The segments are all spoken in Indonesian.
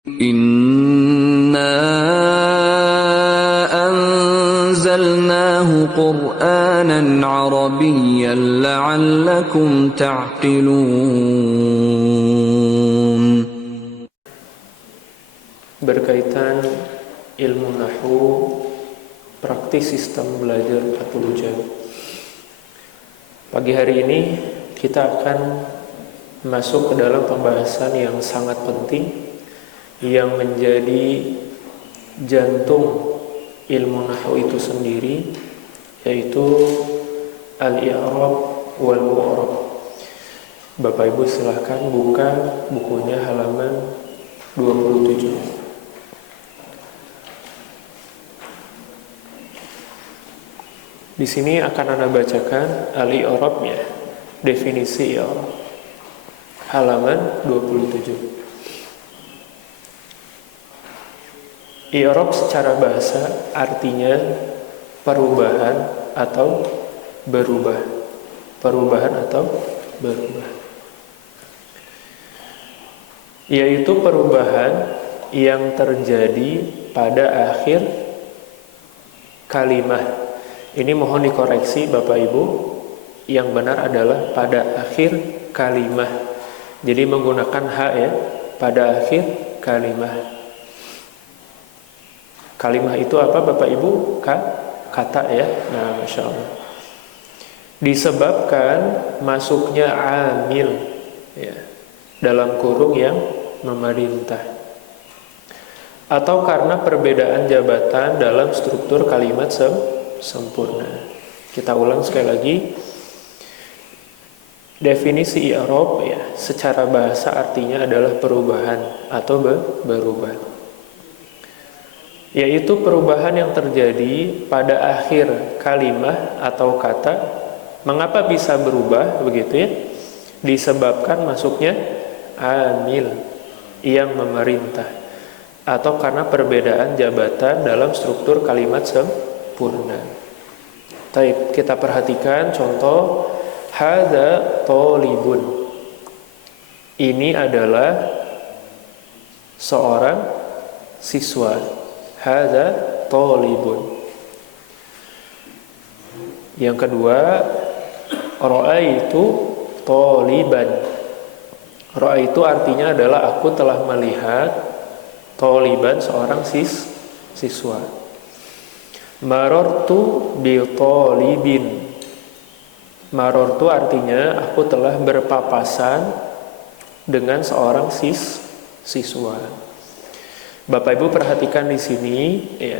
Inna anzalnahu Qur'anan Arabiyyan la'allakum ta'qilun. Berkaitan ilmu nahwu, praktis sistem belajar 40 jam. Pagi hari ini kita akan masuk ke dalam pembahasan yang sangat penting, yang menjadi jantung ilmu nahwu itu sendiri, yaitu al-i'rab wal mu'rab. Bapak Ibu silahkan buka bukunya halaman 27. Di sini akan Anda bacakan al-i'rabnya, definisi i'rab. Halaman 27. I'rab secara bahasa artinya perubahan atau berubah. Perubahan atau berubah. Yaitu perubahan yang terjadi pada akhir kalimat. Ini mohon dikoreksi Bapak Ibu, yang benar adalah pada akhir kalimat. Jadi menggunakan ha ya, pada akhir kalimat. Kalimat itu apa Bapak Ibu? Kata ya. Nah, Masya Allah. Disebabkan masuknya amil ya, dalam kurung yang memerintah, atau karena perbedaan jabatan dalam struktur kalimat sempurna. Kita ulang sekali lagi. Definisi i'rab ya, secara bahasa artinya adalah perubahan atau berubah. Yaitu perubahan yang terjadi pada akhir kalimat atau kata. Mengapa bisa berubah begitu ya? Disebabkan masuknya amil yang memerintah, atau karena perbedaan jabatan dalam struktur kalimat sempurna. Baik, kita perhatikan contoh hadza thalibun. Ini adalah seorang siswa. Hadza thalibun. Yang kedua, ra'aitu thaliban. Ra'aitu artinya adalah aku telah melihat thaliban, seorang siswa. Marartu bi thalibin. Marartu artinya aku telah berpapasan dengan seorang siswa. Bapak Ibu perhatikan di sini ya.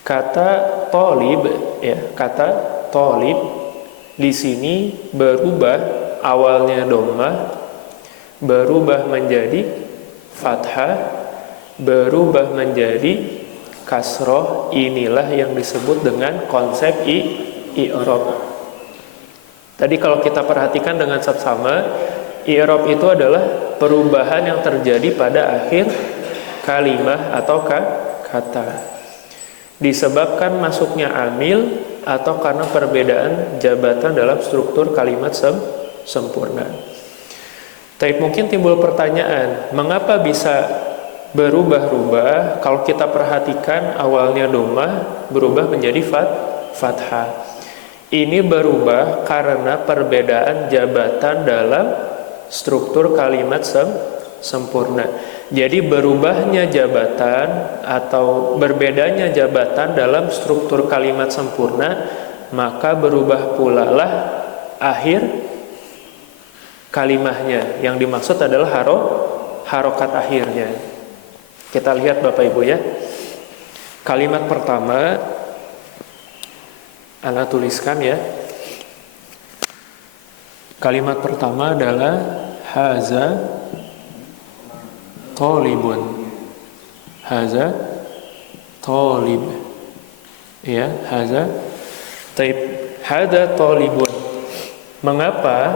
Kata thalib ya, kata thalib di sini berubah, awalnya dhammah berubah menjadi fathah, berubah menjadi kasroh. Inilah yang disebut dengan konsep i'rab. Tadi kalau kita perhatikan dengan seksama, i'rab itu adalah perubahan yang terjadi pada akhir kalimat atau kata, disebabkan masuknya amil atau karena perbedaan jabatan dalam struktur kalimat sempurna. Tapi mungkin timbul pertanyaan, mengapa bisa berubah-ubah? Kalau kita perhatikan awalnya dhammah berubah menjadi fathah. Ini berubah karena perbedaan jabatan dalam struktur kalimat sempurna. Jadi berubahnya jabatan atau berbedanya jabatan dalam struktur kalimat sempurna, maka berubah pula lah akhir kalimatnya. Yang dimaksud adalah harokat akhirnya. Kita lihat Bapak Ibu ya. Kalimat pertama Anda tuliskan ya. Kalimat pertama adalah haza thalibun. Haza thalib. Ya, haza. Taib. Haza thalibun. Mengapa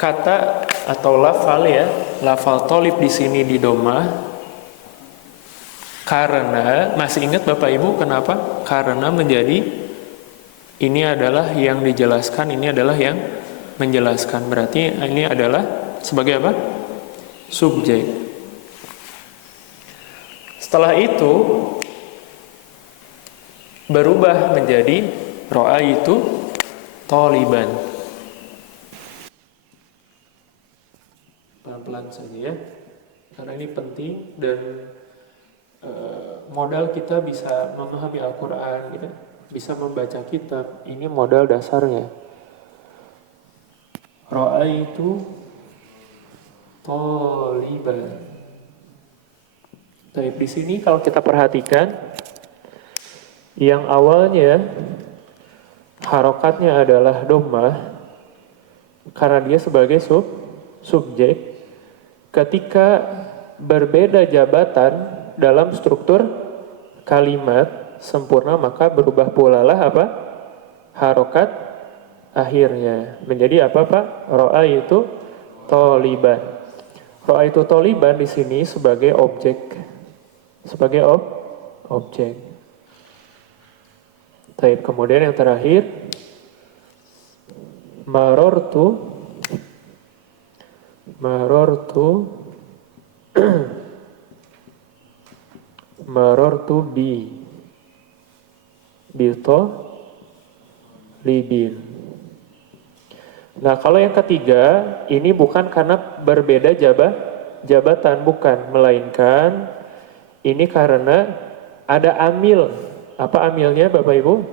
kata atau lafal ya, lafal thalib di sini di dhammah? Karena masih ingat Bapak Ibu kenapa? Karena menjadi ini adalah yang dijelaskan, ini adalah yang menjelaskan. Berarti ini adalah sebagai apa? Subjek. Setelah itu berubah menjadi ra'aitu thaliban. Pelan-pelan saja ya, karena ini penting dan modal kita bisa memahami Al-Quran, gitu, bisa membaca kitab. Ini modal dasarnya. Ra'aitu thaliban. Tapi di sini kalau kita perhatikan, yang awalnya harokatnya adalah dhammah karena dia sebagai subjek. Ketika berbeda jabatan dalam struktur kalimat sempurna, maka berubah pula lah apa? Harokat akhirnya menjadi apa Pak? Ra'aitu thaliban. Ra'aitu thaliban di sini sebagai objek. Sebagai objek. Baik, kemudian yang terakhir marortu bito libin. Nah, kalau yang ketiga ini bukan karena berbeda jabatan, bukan, melainkan ini karena ada amil. Apa amilnya Bapak Ibu?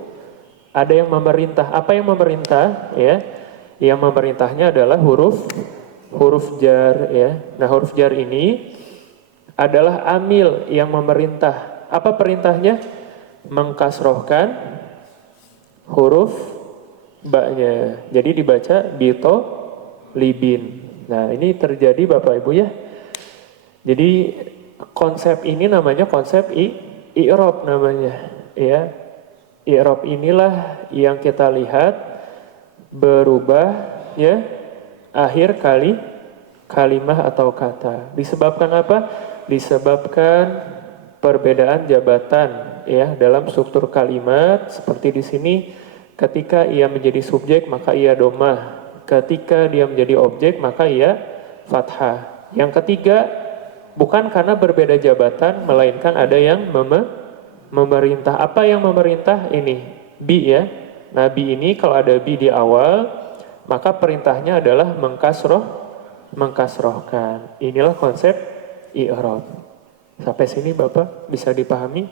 Ada yang memerintah. Apa yang memerintah? Ya, yang memerintahnya adalah huruf jar. Ya, nah huruf jar ini adalah amil yang memerintah. Apa perintahnya? Mengkasrohkan huruf ba-nya. Jadi dibaca bito libin. Nah ini terjadi Bapak Ibu ya. Jadi konsep ini namanya konsep i'rab namanya, ya. I'rab inilah yang kita lihat berubahnya akhir kalimah atau kata. Disebabkan apa? Disebabkan perbedaan jabatan ya dalam struktur kalimat. Seperti di sini, ketika ia menjadi subjek maka ia dhammah. Ketika dia menjadi objek maka ia fathah. Yang ketiga, bukan karena berbeda jabatan, melainkan ada yang memerintah. Apa yang memerintah ini? Bi ya. Nah bi ini kalau ada bi di awal, maka perintahnya adalah mengkasrohkan. Inilah konsep i'rab. Sampai sini Bapak bisa dipahami?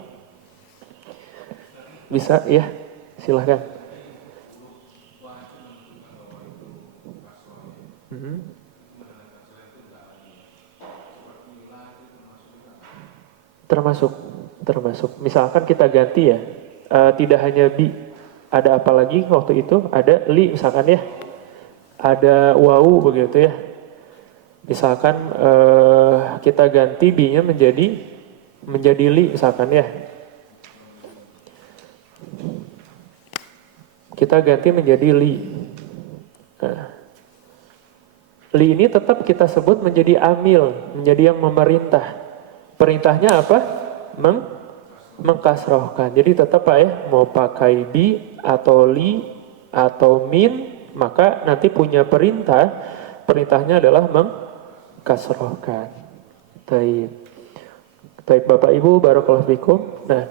Bisa ya? Silahkan. Termasuk. Misalkan kita ganti ya, tidak hanya bi, ada apa lagi waktu itu? Ada li misalkan ya, ada wawu begitu ya. Misalkan kita ganti bi-nya menjadi li misalkan ya. Kita ganti menjadi li. Nah, li ini tetap kita sebut menjadi amil, menjadi yang memerintah. Perintahnya apa? Mengkasrohkan. Jadi tetap Pak ya, mau pakai bi atau li atau min, maka nanti punya perintahnya adalah mengkasrohkan. Baik Bapak Ibu, barakallahu fikum. Nah,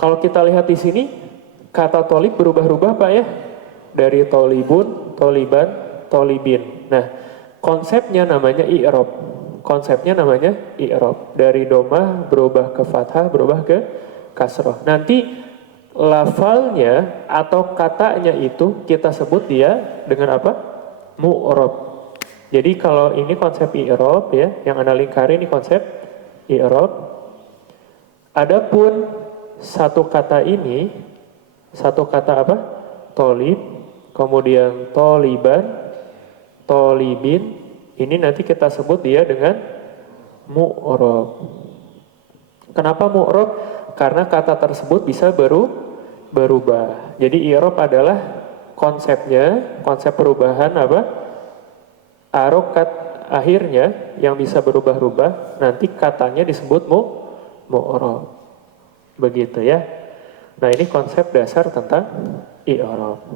kalau kita lihat di sini, kata tolib berubah-ubah Pak ya, dari tolibun, toliban, tolibin. Nah, konsepnya namanya i'rab. Dari domah berubah ke fathah, berubah ke kasroh. Nanti lafalnya atau katanya itu kita sebut dia dengan apa? Mu'rab. Jadi kalau ini konsep i'rab ya, yang Anda lingkari ini konsep i'rab. Adapun satu kata apa? Tolib, kemudian toliban, tolibin. Ini nanti kita sebut dia dengan mu'rab. Kenapa mu'rab? Karena kata tersebut bisa berubah. Jadi i'rab adalah konsep perubahan apa? Harokat akhirnya yang bisa berubah-ubah. Nanti katanya disebut mu'rab. Begitu ya. Nah ini konsep dasar tentang i'rab.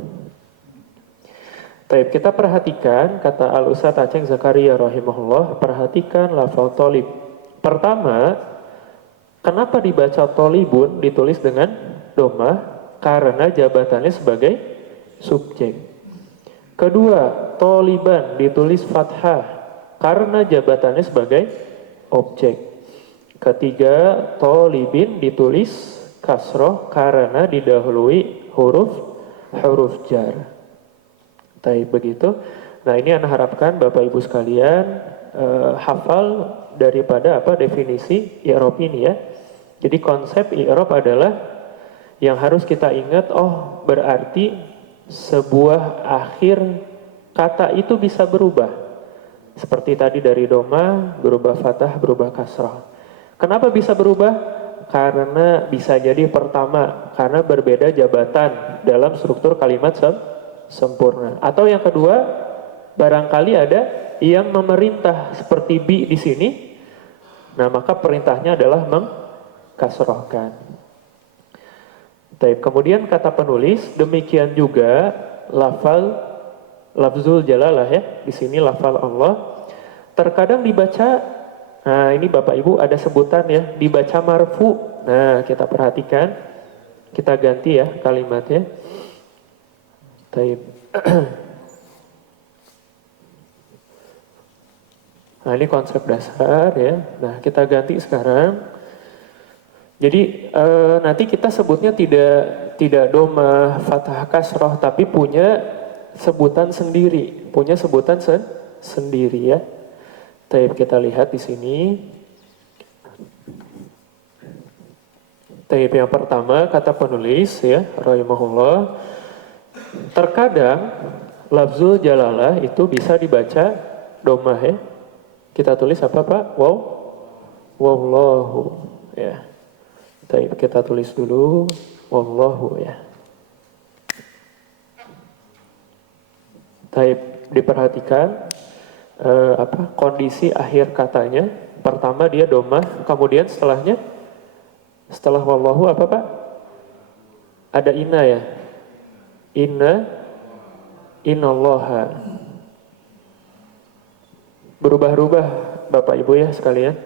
Baik, kita perhatikan kata Al-Ustadz Aceng Zakaria rahimahullah, perhatikan lafal tolib. Pertama, Kenapa dibaca tolibun ditulis dengan domah? Karena jabatannya sebagai subjek. Kedua, toliban ditulis fathah karena jabatannya sebagai objek. Ketiga, tolibin ditulis kasroh karena didahului huruf jar. Baik begitu. Nah ini Anda harapkan Bapak Ibu sekalian hafal daripada definisi i'rab ini ya. Jadi konsep i'rab adalah yang harus kita ingat, berarti sebuah akhir kata itu bisa berubah. Seperti tadi dari doma berubah fathah, berubah kasrah. Kenapa bisa berubah? Karena bisa jadi pertama, karena berbeda jabatan dalam struktur kalimat sempurna. Atau yang kedua, barangkali ada yang memerintah seperti bi di sini. Nah, maka perintahnya adalah mengkasrohkan. Kemudian kata penulis, demikian juga lafzul jalalah ya. Di sini lafal Allah terkadang dibaca, nah ini Bapak Ibu ada sebutan ya, dibaca marfu. Nah, kita perhatikan, kita ganti ya kalimatnya. Nah, ini konsep dasar ya. Nah, kita ganti sekarang. Jadi nanti kita sebutnya tidak doma fathah kasroh, tapi punya sebutan sendiri, sendiri ya. Kita lihat di sini. Yang pertama kata penulis ya, rahimahullah. Terkadang lafzul jalalah itu bisa dibaca domah ya. Kita tulis apa Pak? Wallahu ya. Kita tulis dulu wallahu ya. Diperhatikan kondisi akhir katanya. Pertama dia domah, kemudian setelah wallahu apa Pak? Ada inna ya. Innallaha. Berubah-ubah Bapak Ibu ya sekalian.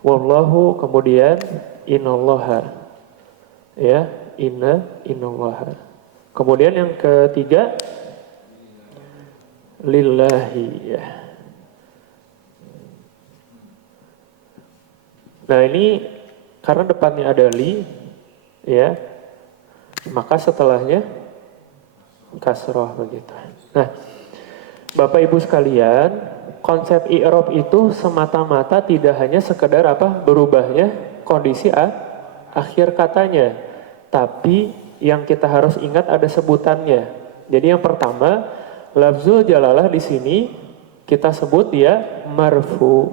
Wallahu kemudian innallaha. Ya, innallaha. Kemudian yang ketiga lillahi ya. Nah, ini karena depannya ada li ya. Maka setelahnya kasroh begitu. Nah, Bapak Ibu sekalian, konsep i'rab itu semata-mata tidak hanya sekedar berubahnya kondisi akhir katanya, tapi yang kita harus ingat ada sebutannya. Jadi yang pertama, lafzul jalalah di sini kita sebut dia marfu.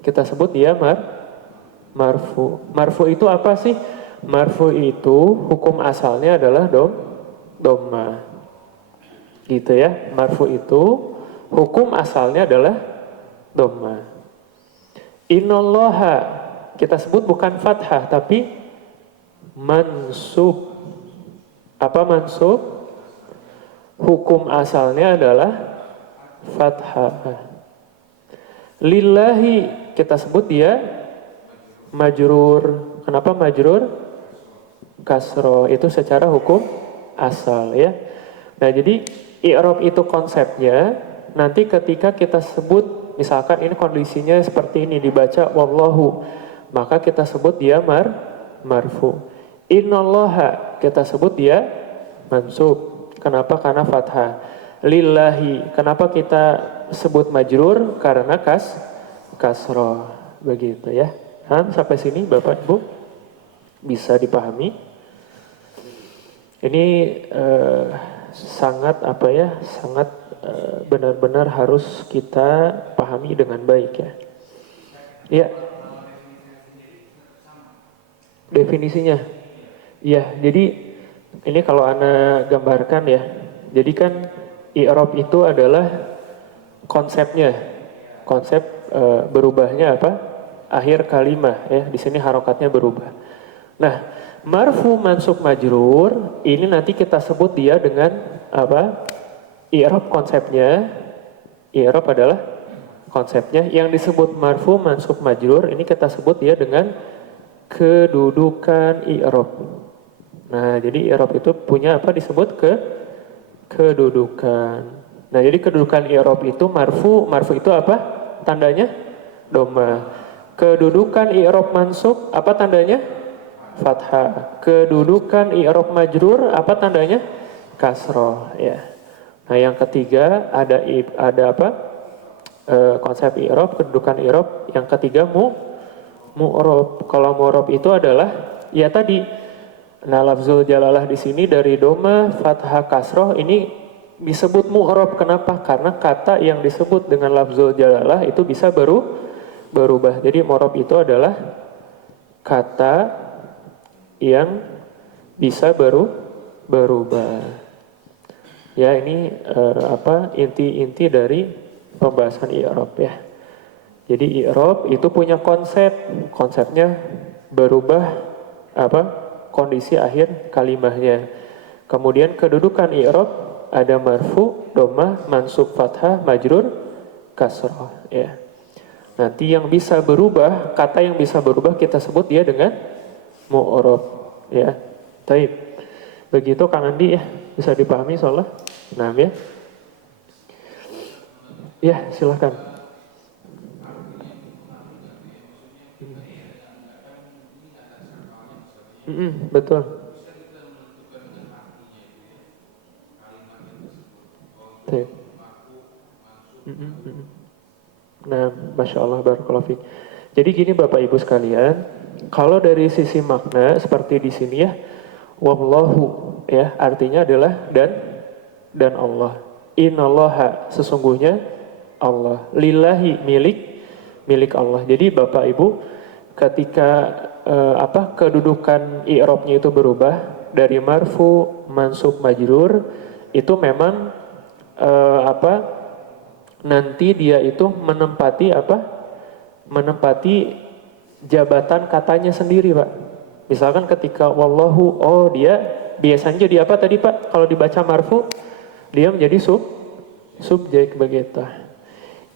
Kita sebut dia marfu. Marfu itu apa sih? Marfu itu hukum asalnya adalah dhamma. Gitu ya. Marfu itu hukum asalnya adalah dhamma. Innallaha kita sebut bukan fathah tapi mansub. Apa mansub? Hukum asalnya adalah fathah. Lillahi kita sebut dia majrur. Kenapa majrur? Kasroh. Itu secara hukum asal ya. Nah, jadi i'rab itu konsepnya nanti ketika kita sebut, misalkan ini kondisinya seperti ini, dibaca wallahu, maka kita sebut dia marfu. Innallaha kita sebut dia mansub. Kenapa? Karena fathah. Lillahi kenapa kita sebut majrur? Karena kasroh. Begitu ya. Sampai sini Bapak Ibu bisa dipahami. Ini sangat sangat benar-benar harus kita pahami dengan baik ya. Iya. Definisinya. Iya, jadi ini kalau Anda gambarkan ya. Jadi kan i'rab itu adalah konsepnya. Konsep berubahnya akhir kalimat ya. Di sini harokatnya berubah. Nah, marfu mansub majrur ini nanti kita sebut dia dengan i'rab konsepnya. I'rab adalah konsepnya. Yang disebut marfu, mansub, majrur, ini kita sebut dia dengan kedudukan i'rab. Nah, jadi i'rab itu punya apa disebut kedudukan. Nah, jadi kedudukan i'rab itu marfu, marfu itu apa? Tandanya dhamma. Kedudukan i'rab mansub apa tandanya? Fathah. Kedudukan i'rab majrur apa tandanya? Kasroh, ya. Nah, yang ketiga ada apa? Konsep i'rab, kedudukan i'rab. Yang ketiga mu'rab. Kalau mu'rab itu adalah ya tadi. Nah, lafzul jalalah di sini dari doma, fathah, kasroh ini disebut mu'rab. Kenapa? Karena kata yang disebut dengan lafzul jalalah itu bisa berubah. Jadi mu'rab itu adalah kata yang bisa berubah. Ya, ini inti-inti dari pembahasan i'rab ya. Jadi i'rab itu punya konsepnya berubah kondisi akhir kalimahnya. Kemudian kedudukan i'rab ada marfu, dhammah, mansub, fathah, majrur, kasrah ya. Nanti yang bisa berubah, kata yang bisa berubah kita sebut dia dengan mu'rab ya. Taib. Begitu Kang Andi ya, bisa dipahami soalnya. Nah ya. Ya, silahkan. Betul. Taib. Nah, Masya Allah, barakallahu fiik. Jadi gini Bapak Ibu sekalian, kalau dari sisi makna seperti di sini ya, wallahu ya, artinya adalah dan Allah. Innallaha, sesungguhnya Allah. Lillahi, milik Allah. Jadi Bapak Ibu, ketika kedudukan i'rabnya itu berubah dari marfu, mansub, majrur, itu memang nanti dia itu menempati jabatan katanya sendiri, Pak. Misalkan ketika wallahu, dia biasanya jadi apa tadi, Pak? Kalau dibaca marfu, dia menjadi subjek begitu.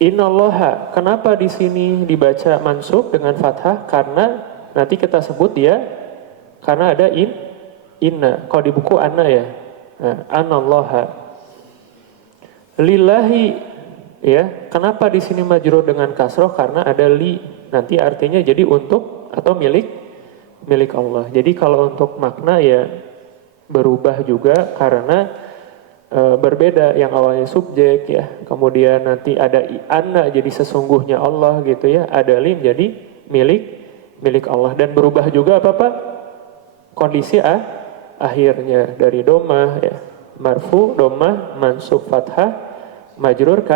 Innallaha, kenapa di sini dibaca mansub dengan fathah? Karena nanti kita sebut dia karena ada inna. Kalau di buku anna ya. Nah, anallaha. Lillahi ya, kenapa di sini majrur dengan kasroh? Karena ada li. Nanti artinya jadi untuk atau milik Allah. Jadi kalau untuk makna ya berubah juga karena berbeda, yang awalnya subjek ya, kemudian nanti ada anna jadi sesungguhnya Allah gitu ya, ada lim jadi milik Allah, dan berubah juga apa Pak? Kondisi akhirnya dari domah ya, marfu, domah, mansub, fathah, majrur,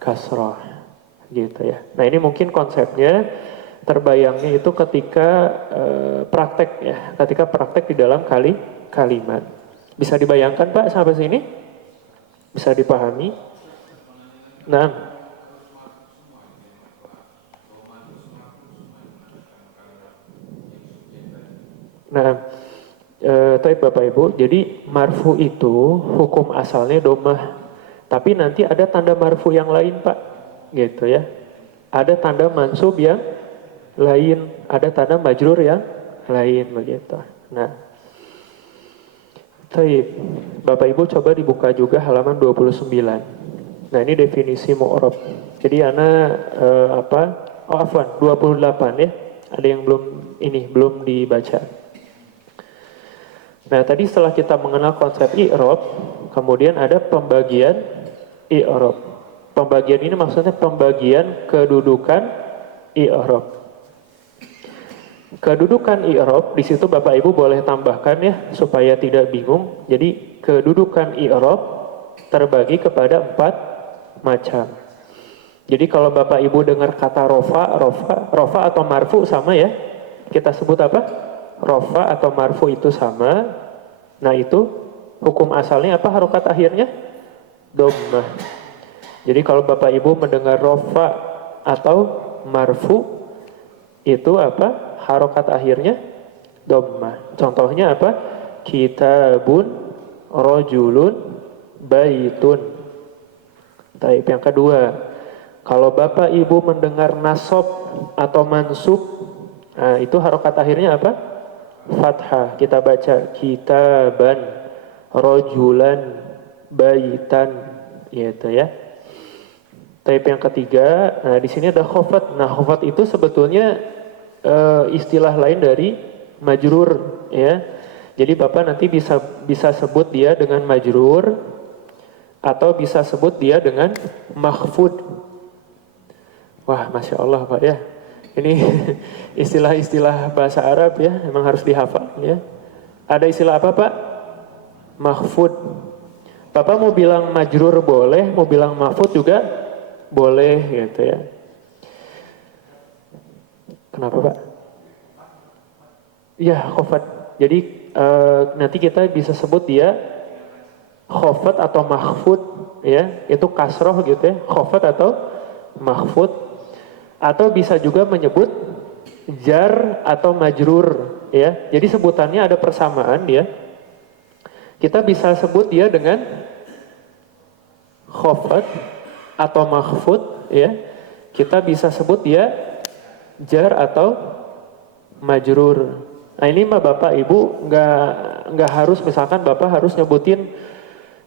kasrah gitu ya. Nah, ini mungkin konsepnya terbayangnya itu ketika praktek ya, ketika praktek di dalam kalimat. Bisa dibayangkan Pak sampai sini? Bisa dipahami? Nah, tapi Bapak Ibu, jadi marfu itu hukum asalnya domah, tapi nanti ada tanda marfu yang lain Pak, gitu ya. Ada tanda mansub yang lain, ada tanda majrur yang lain begitu. Nah, baik, Bapak Ibu coba dibuka juga halaman 29. Nah, ini definisi mu'rab. Jadi afwan, 28 ya. Ada yang belum dibaca. Nah, tadi setelah kita mengenal konsep i'rab, kemudian ada pembagian i'rab. Pembagian ini maksudnya pembagian kedudukan i'rab. Kedudukan i'rab di situ Bapak Ibu boleh tambahkan ya supaya tidak bingung. Jadi kedudukan i'rab terbagi kepada 4 macam. Jadi kalau Bapak Ibu dengar kata rofa atau marfu sama ya. Kita sebut apa? Rofa atau marfu itu sama. Nah, itu hukum asalnya apa harokat akhirnya? Dhammah. Jadi kalau Bapak Ibu mendengar rofa atau marfu itu apa? Harokat akhirnya dhammah. Contohnya apa? Kitabun, rojulun, baitun. Taib. Yang kedua, Kalau bapak ibu mendengar nasab atau mansub, nah itu harokat akhirnya apa? Fathah. Kita baca kitaban, rojulan, baitan, gitu ya. Type yang ketiga, nah di sini ada khofat. Nah khofat itu sebetulnya istilah lain dari majrur, ya. Jadi bapak nanti bisa sebut dia dengan majrur atau bisa sebut dia dengan mahfud. Wah, masya Allah pak ya. Ini istilah-istilah bahasa Arab ya, memang harus dihafal ya. Ada istilah apa pak? Mahfud. Bapak mau bilang majrur boleh, mau bilang mahfud juga boleh gitu ya. Kenapa pak? Ya khofat. Jadi nanti kita bisa sebut dia khofat atau mahfud ya. Itu kasroh gitu ya. Khofat atau mahfud. Atau bisa juga menyebut jar atau majrur ya. Jadi sebutannya ada persamaan ya. Kita bisa sebut dia dengan khofat atau mahfud ya. Kita bisa sebut dia jar atau majrur. Nah ini mah bapak ibu nggak harus, misalkan bapak harus nyebutin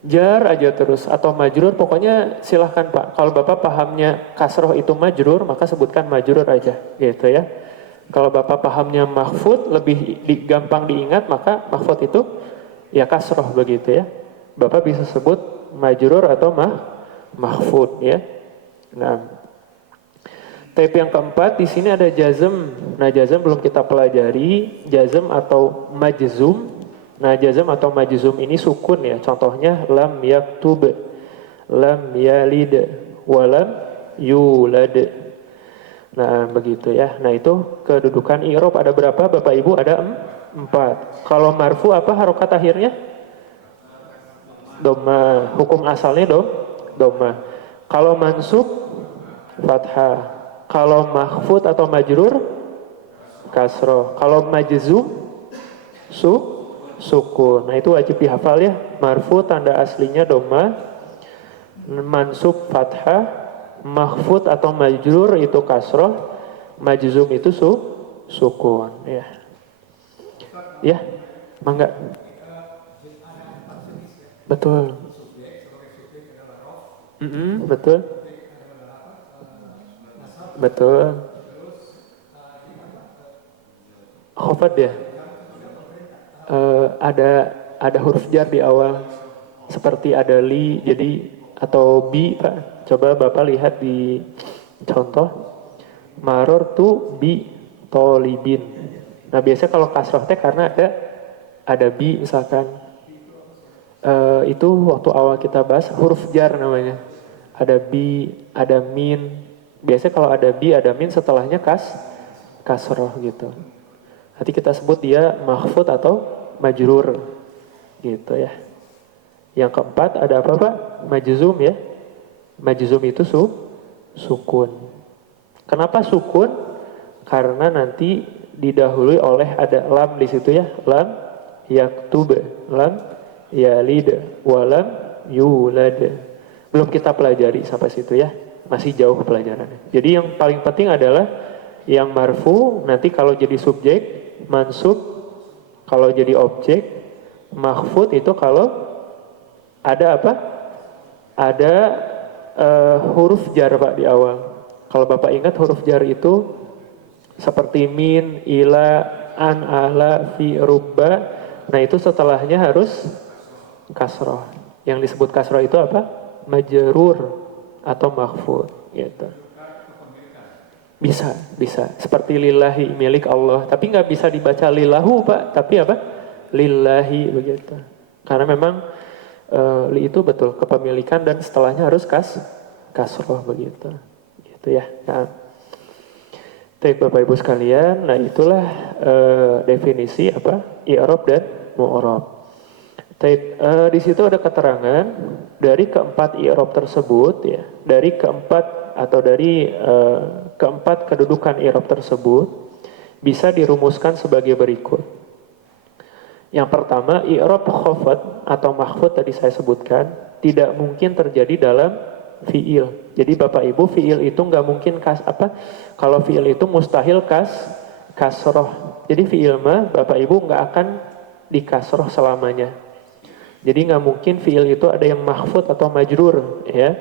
jar aja terus atau majrur, pokoknya silahkan pak. Kalau bapak pahamnya kasroh itu majrur, maka sebutkan majrur aja gitu ya. Kalau bapak pahamnya mahfud lebih gampang diingat, maka mahfud itu ya kasroh begitu ya. Bapak bisa sebut majrur atau mahfud ya. Nah, type yang keempat di sini ada jazm. Nah, jazm belum kita pelajari. Jazm atau majzum. Nah, jazm atau majzum ini sukun ya. Contohnya lam yaktub, lam yalid, walam yulad. Nah, begitu ya. Nah, itu kedudukan i'rab ada berapa Bapak Ibu? Ada 4. Kalau marfu apa harokat akhirnya? Dhamma. Hukum asalnya dhamma. Kalau mansub fathah. Kalau mahfud atau majrur kasroh. Kalau majzum sukun. Nah itu wajib dihafal ya. Marfu tanda aslinya dhamma, mansub fathah, mahfud atau majrur itu kasroh, majzum itu sukun. Ya, ya, mangga. Betul. Betul. Betul. Khofat ya. Ada huruf jar di awal, seperti ada li, jadi atau bi pak. Coba bapak lihat di contoh, maror tu bi tolibin. Nah biasanya kalau kasroh teh karena ada bi misalkan. Itu waktu awal kita bahas huruf jar namanya. Ada bi, ada min. Biasanya kalau ada bi, ada min, setelahnya kasroh gitu. Nanti kita sebut dia mahfud atau majrur gitu ya. Yang keempat ada apa pak? Majzum ya. Majzum itu sukun. Kenapa sukun? Karena nanti didahului oleh ada lam di situ ya. Lam yaktub, lam yalid, walam yulad. Belum kita pelajari sampai situ ya. Masih jauh pelajarannya. Jadi yang paling penting adalah yang marfu nanti kalau jadi subjek, mansub kalau jadi objek, mahfud itu kalau ada apa? Ada huruf jar pak di awal. Kalau bapak ingat huruf jar itu seperti min, ila, an, ala, fi, rubba. Nah itu setelahnya harus kasroh. Yang disebut kasroh itu apa? Majrur atau mahfud gitu. Bisa. Seperti lillahi, milik Allah. Tapi nggak bisa dibaca lillahu pak. Tapi apa? Lillahi begitu. Karena memang li itu betul kepemilikan dan setelahnya harus kasroh begitu. Gitu ya. Nah, Bapak Ibu sekalian, nah itulah definisi apa? I'rab dan mu'rab. Di situ ada keterangan dari keempat i'rab tersebut ya, dari keempat kedudukan i'rab tersebut bisa dirumuskan sebagai berikut. Yang pertama, i'rab khafad atau mahfud tadi saya sebutkan tidak mungkin terjadi dalam Fiil. Jadi Bapak Ibu fiil itu nggak mungkin kalau fiil itu mustahil kasroh. Jadi fiil mah Bapak Ibu nggak akan dikasroh selamanya. Jadi nggak mungkin fiil itu ada yang mahfud atau majrur, ya.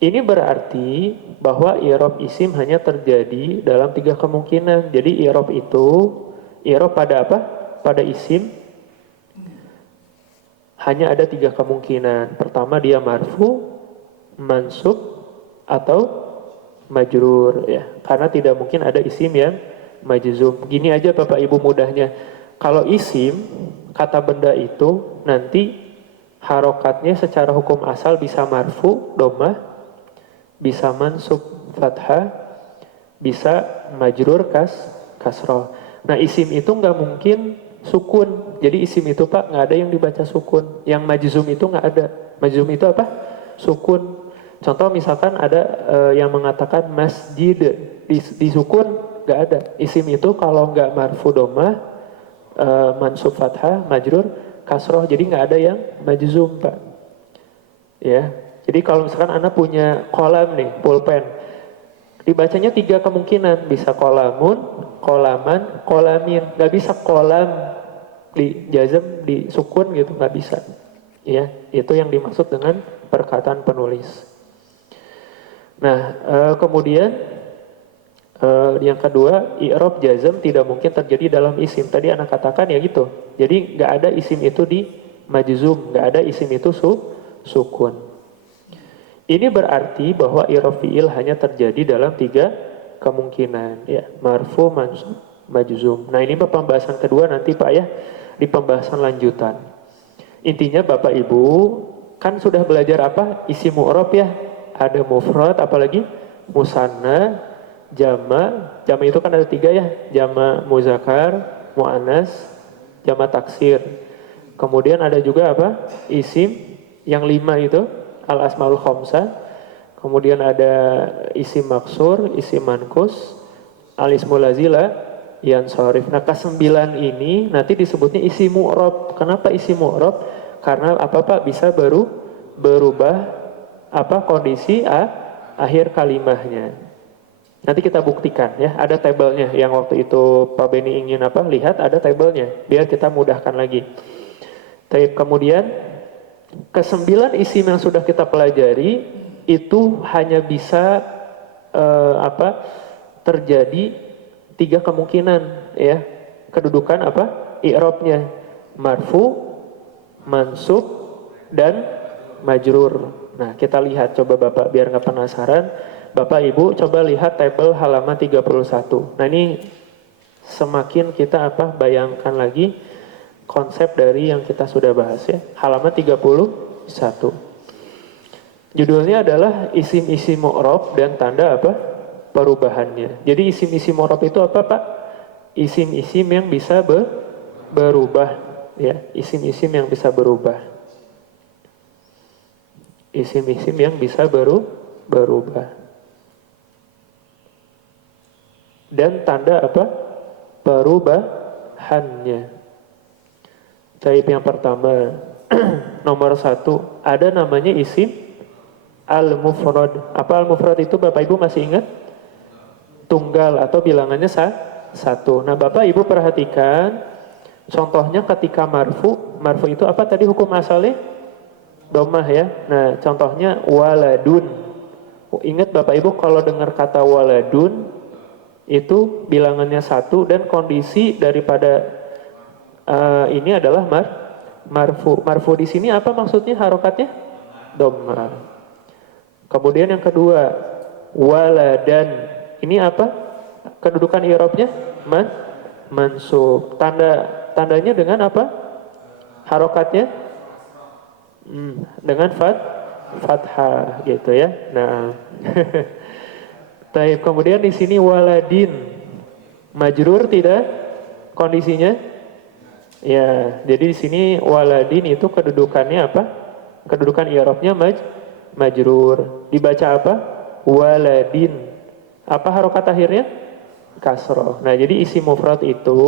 Ini berarti bahwa i'rab isim hanya terjadi dalam 3 kemungkinan. Jadi i'rab itu i'rab pada apa? Pada isim hanya ada 3 kemungkinan. Pertama dia marfu, mansub, atau majrur, ya. Karena tidak mungkin ada isim yang majzum. Gini aja Bapak Ibu mudahnya. Kalau isim, kata benda itu nanti harokatnya secara hukum asal bisa marfu, domah, bisa mansub, fathah, bisa majrur, kasroh. Nah isim itu nggak mungkin sukun. Jadi isim itu Pak nggak ada yang dibaca sukun. Yang majzum itu nggak ada. Majzum itu apa? Sukun. Contoh misalkan ada yang mengatakan masjid di sukun nggak ada. Isim itu kalau nggak marfu domah, mansub fathah, majrur, kasroh, jadi nggak ada yang majzum Pak. Ya, jadi kalau misalkan Anda punya kolam nih, pulpen, dibacanya 3 kemungkinan, bisa kolamun, kolaman, kolamin, nggak bisa kolam di jazm, di sukun gitu, nggak bisa. Ya, itu yang dimaksud dengan perkataan penulis. Nah, kemudian yang kedua, i'rab jazm tidak mungkin terjadi dalam isim. Tadi anak katakan ya gitu. Jadi nggak ada isim itu di majzum, nggak ada isim itu sukun. Ini berarti bahwa i'rab fi'il hanya terjadi dalam 3 kemungkinan, ya, marfu, mansub, majzum. Nah ini pembahasan kedua nanti Pak ya, di pembahasan lanjutan. Intinya Bapak Ibu kan sudah belajar apa? Isim mu'rab ya. Ada mufrad, apalagi musanna, jama. Jama itu kan ada 3 ya. Jama muzakkar, muannas, jama taksir. Kemudian ada juga apa? Isim yang 5 itu, al asmaul khamsah. Kemudian ada isim maksur, isim mankus, al ismul lazila, yansharif. Nah, ke-9 ini nanti disebutnya isim mu'rab. Kenapa isim mu'rab? Karena apa Pak? Bisa berubah apa kondisi akhir kalimahnya. Nanti kita buktikan ya, ada tabelnya yang waktu itu Pak Beni ingin apa? Lihat ada tabelnya, biar kita mudahkan lagi. Kemudian ke-9 isim yang sudah kita pelajari itu hanya bisa terjadi 3 kemungkinan ya. Kedudukan apa? I'rabnya marfu, mansub, dan majrur. Nah kita lihat coba Bapak biar nggak penasaran. Bapak Ibu coba lihat tabel halaman 31. Nah ini semakin kita bayangkan lagi konsep dari yang kita sudah bahas ya. Halaman 31. Judulnya adalah isim-isim mu'rab dan tanda perubahannya. Jadi isim-isim mu'rab itu apa Pak? Isim-isim yang bisa berubah ya. Isim-isim yang bisa berubah. Isim-isim yang bisa berubah. Dan tanda perubahannya. Taib yang pertama, nomor 1, ada namanya isim al-mufrad. Apa al-mufrad itu Bapak Ibu masih ingat? Tunggal atau bilangannya 1. Nah Bapak Ibu perhatikan, contohnya ketika marfu itu apa tadi hukum asalnya? Domah ya. Nah contohnya waladun. Ingat Bapak Ibu kalau dengar kata waladun itu bilangannya 1 dan kondisi daripada ini adalah marfu. Marfu di sini apa maksudnya harokatnya? Domah. Kemudian yang kedua waladan. Ini apa? Kedudukan i'rabnya mansub. Tandanya dengan apa? Harokatnya dengan fathah gitu ya. Nah, Taib. Kemudian di sini waladin majrur tidak kondisinya? Ya, jadi di sini waladin itu kedudukannya apa? Kedudukan i'rabnya majrur. Dibaca apa? Waladin. Apa harokat akhirnya? Kasroh. Nah, jadi isi mufrad itu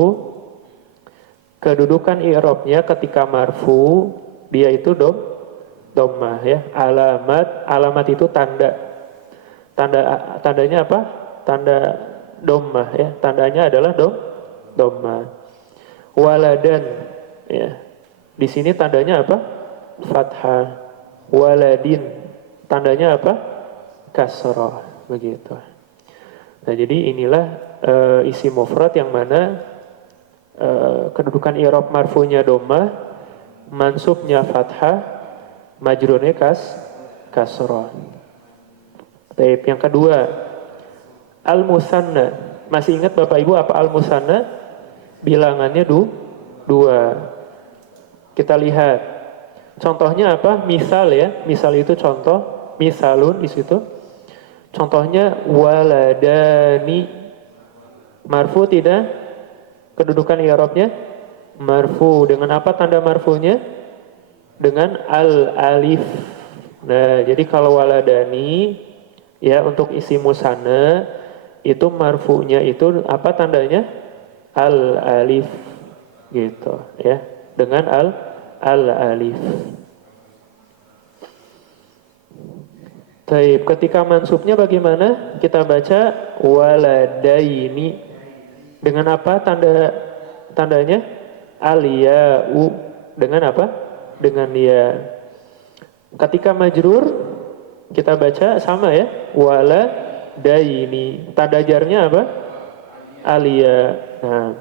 kedudukan i'rabnya ketika marfu dia itu Dhammah ya. Alamat itu tanda. Tandanya apa? Tanda dhammah ya. Tandanya adalah dhammah. Waladan ya. Di sini tandanya apa? Fathah. Waladin. Tandanya apa? Kasrah. Begitu. Nah, jadi inilah isi mufrad yang mana kedudukan i'rab marfu'nya dhammah, mansubnya fathah, majrurnya kasrah. Baik, yang kedua, al-musanna. Masih ingat Bapak Ibu apa al-musanna? Bilangannya dua. Kita lihat. Contohnya apa? Misal ya. Misal itu contoh. Misalun di situ. Contohnya waladani. Marfu tidak? Kedudukan i'rabnya marfu. Dengan apa tanda marfunya? Dengan al-alif. Nah, jadi kalau waladani ya untuk isi musanna itu marfunya itu apa tandanya? Al-alif. Gitu ya. Dengan al-alif. Baik, ketika mansubnya bagaimana? Kita baca waladaini. Dengan apa tandanya? Al-ya'u. Dengan apa? Dengan ya. Ketika majrur kita baca sama ya. Waladaini. Tanda jarnya apa? Al-ya. Nah,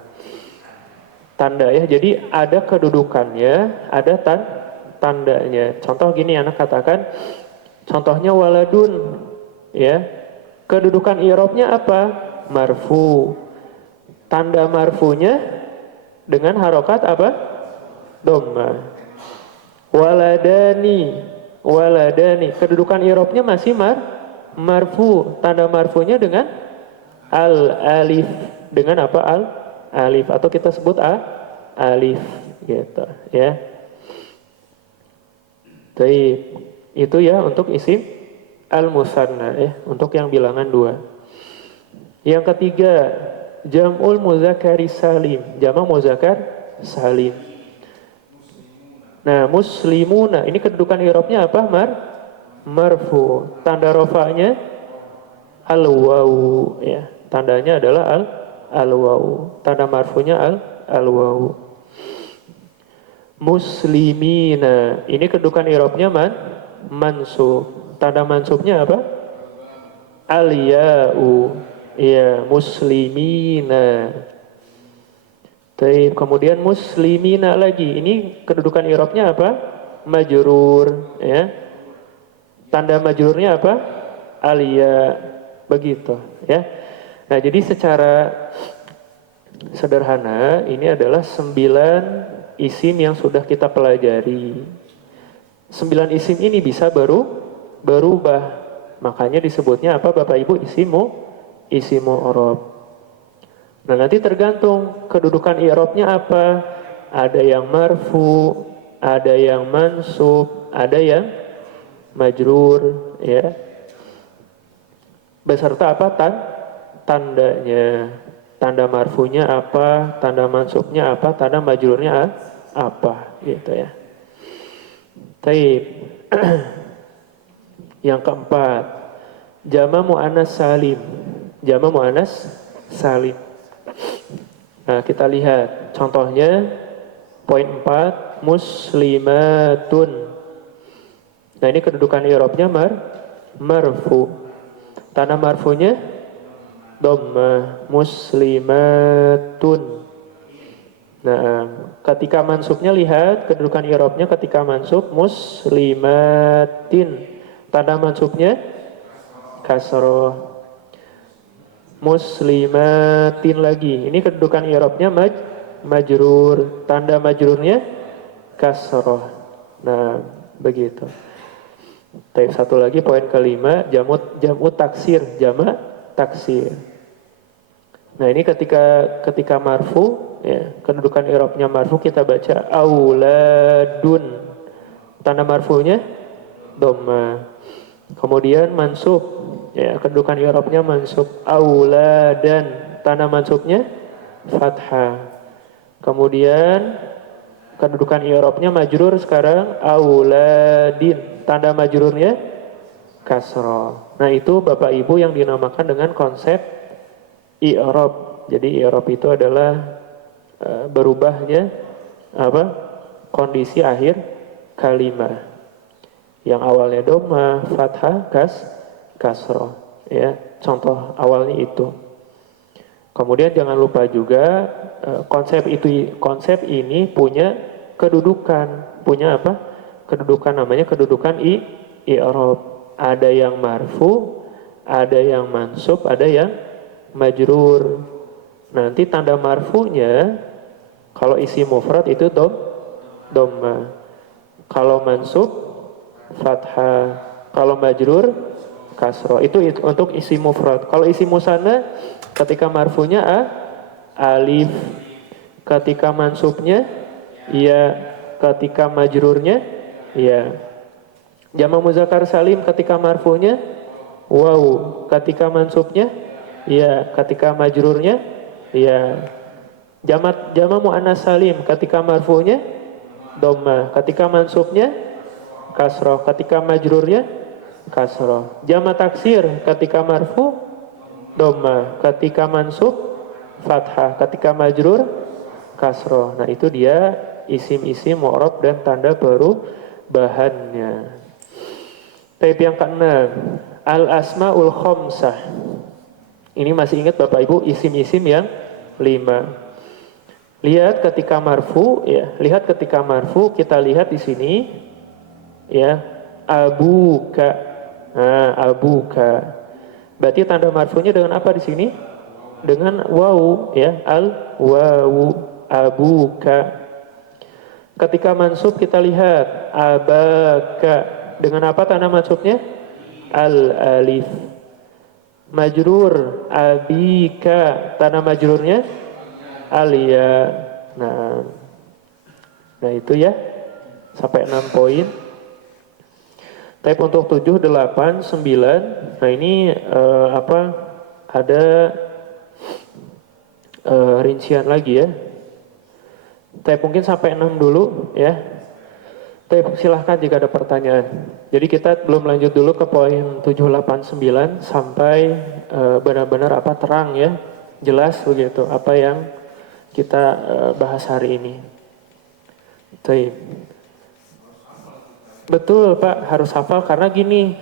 tanda ya. Jadi ada kedudukannya, ada tandanya. Contoh gini anak katakan, contohnya waladun ya. Kedudukan i'rabnya apa? Marfu. Tanda marfunya dengan harokat apa? Dhammah. Waladani. Kedudukan i'rabnya masih marfu. Tanda marfunya dengan al-alif. Dengan apa? Alif atau kita sebut alif gitu ya. Baik. Itu ya untuk isim al-musanna ya, untuk yang bilangan dua. Yang ketiga, jam'ul muzakkari salim, jamak muzakkar salim. Nah, muslimuna, ini kedudukan i'rabnya apa? Marfu. Tanda rafa'nya al-wawu ya. Tandanya adalah al-wawu. Tanda marfunya al-wawu. Muslimina, ini kedudukan i'rabnya mansub. Tanda mansubnya apa? Al-ya'u. Ya, muslimina. Kemudian muslimina lagi. Ini kedudukan i'rabnya apa? Majrur, ya. Tanda majrurnya apa? Al-ya. Begitu, ya. Nah, jadi secara sederhana ini adalah 9 isim yang sudah kita pelajari. 9 isim ini bisa berubah. Makanya disebutnya apa Bapak Ibu? Isimu i'rab. Nah, nanti tergantung kedudukan i'rabnya apa. Ada yang marfu, ada yang mansub, ada yang majrur, ya. Beserta apa? Tandanya. Tanda marfunya apa, tanda mansubnya apa, tanda majrurnya apa, gitu ya. Baik. Yang keempat, jama muannas salim. Jama muannas salim. Nah, kita lihat contohnya poin 4, muslimatun. Nah, ini kedudukan i'rabnya marfu. Tanda marfunya dhammah, muslimatun. Nah, ketika mansubnya lihat kedudukan i'rabnya ketika mansub muslimatin. Tanda mansubnya kasroh. Muslimatin lagi. Ini kedudukan i'rabnya majrur. Tanda majrurnya kasroh. Nah, begitu. Satu lagi poin kelima, jamu taksir, jamak taksir. Nah, ini ketika marfu, ya, kedudukan i'rabnya marfu kita baca auladun. Tanda marfunya dhammah. Kemudian mansub, ya, kedudukan i'rabnya mansub auladan. Tanda mansubnya fathah. Kemudian kedudukan i'rabnya majrur sekarang auladin. Tanda majrurnya kasroh. Nah, itu Bapak Ibu yang dinamakan dengan konsep i'rab. Jadi i'rab itu adalah berubahnya apa? Kondisi akhir kalimat. Yang awalnya dhamma, fathah, kasroh. Ya, contoh awalnya itu. Kemudian jangan lupa juga konsep ini punya kedudukan, punya apa? Kedudukan namanya kedudukan i'rab. Ada yang marfu, ada yang mansub, ada yang majrur. Nanti tanda marfunya kalau isi mufrad itu dhamma. Kalau mansub fathah. Kalau majrur kasroh. Itu untuk isi mufrad. Kalau isi musanna ketika marfunya alif, ketika mansubnya ya, ketika majrurnya ya. Jama muzakkar salim ketika marfunya waw, ketika mansubnya ya, ketika majrurnya ya. Jama muannas salim ketika marfunya dhamma, ketika mansubnya kasroh, ketika majrurnya kasroh. Jama taksir ketika marfu dhamma, ketika mansub fathah, ketika majrur kasroh. Nah, itu dia isim-isim mu'rab dan tanda perubahannya. Taib yang keenam, al-asmaul khamsah. Ini masih ingat Bapak Ibu isim-isim yang 5. Lihat ketika marfu ya, lihat ketika marfu kita lihat di sini ya, abuka. Nah, abuka. Berarti tanda marfunya dengan apa di sini? Dengan wawu ya, al wawu abuka. Ketika mansub kita lihat abaka. Dengan apa tanda mansubnya? Al alif. Majrur abika, tanda majrurnya alia. Nah itu ya, sampai 6 poin. Tapi untuk 7, 8, 9, nah ini ada rincian lagi ya. Tapi mungkin sampai 6 dulu ya. Tapi silahkan jika ada pertanyaan. Jadi kita belum lanjut dulu ke poin 7, 8, 9 sampai benar-benar terang ya, jelas begitu apa yang kita bahas hari ini. Baik. Betul Pak, harus hafal karena gini,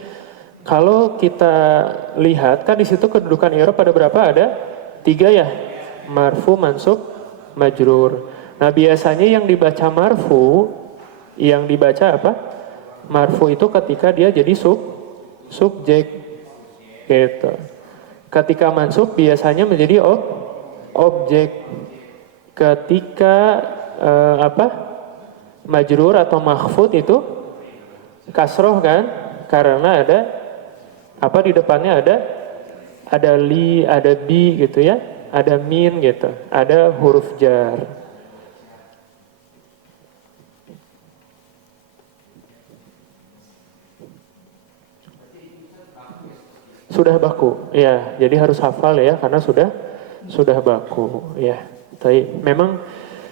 kalau kita lihat kan di situ kedudukan i'rab pada berapa? Ada 3 ya, marfu, mansub, majrur. Nah biasanya yang dibaca marfu, yang dibaca apa? Marfu itu ketika dia jadi subjek, gitu. Ketika mansub biasanya menjadi objek. Ketika majrur atau mahfud itu kasroh kan, karena ada apa di depannya, ada li, ada bi gitu ya, ada min gitu, ada huruf jar. Sudah baku ya, jadi harus hafal ya karena sudah baku ya. Tapi memang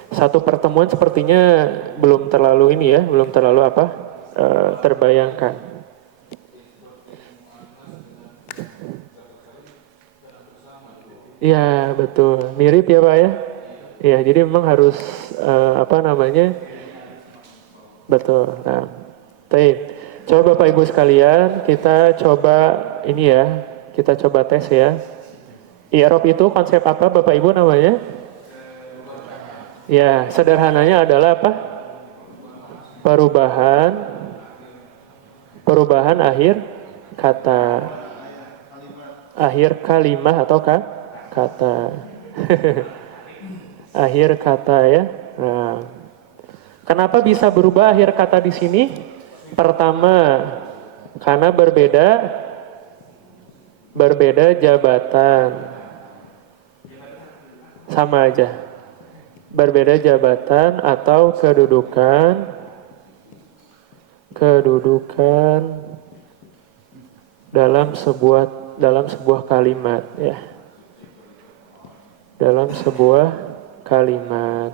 satu pertemuan sepertinya belum terlalu ini ya, belum terlalu terbayangkan. Iya betul, mirip ya Pak ya. Iya, jadi memang harus betul. Nah, coba Bapak Ibu sekalian, kita coba ini ya, kita coba tes ya. I'rab itu konsep apa Bapak Ibu namanya? Ya, sederhananya adalah apa? Perubahan akhir kata, akhir kalimah atau kata. Akhir kata ya. Nah, kenapa bisa berubah akhir kata di sini? Pertama, karena berbeda jabatan. Sama aja. Berbeda jabatan atau kedudukan dalam sebuah kalimat ya. Dalam sebuah kalimat.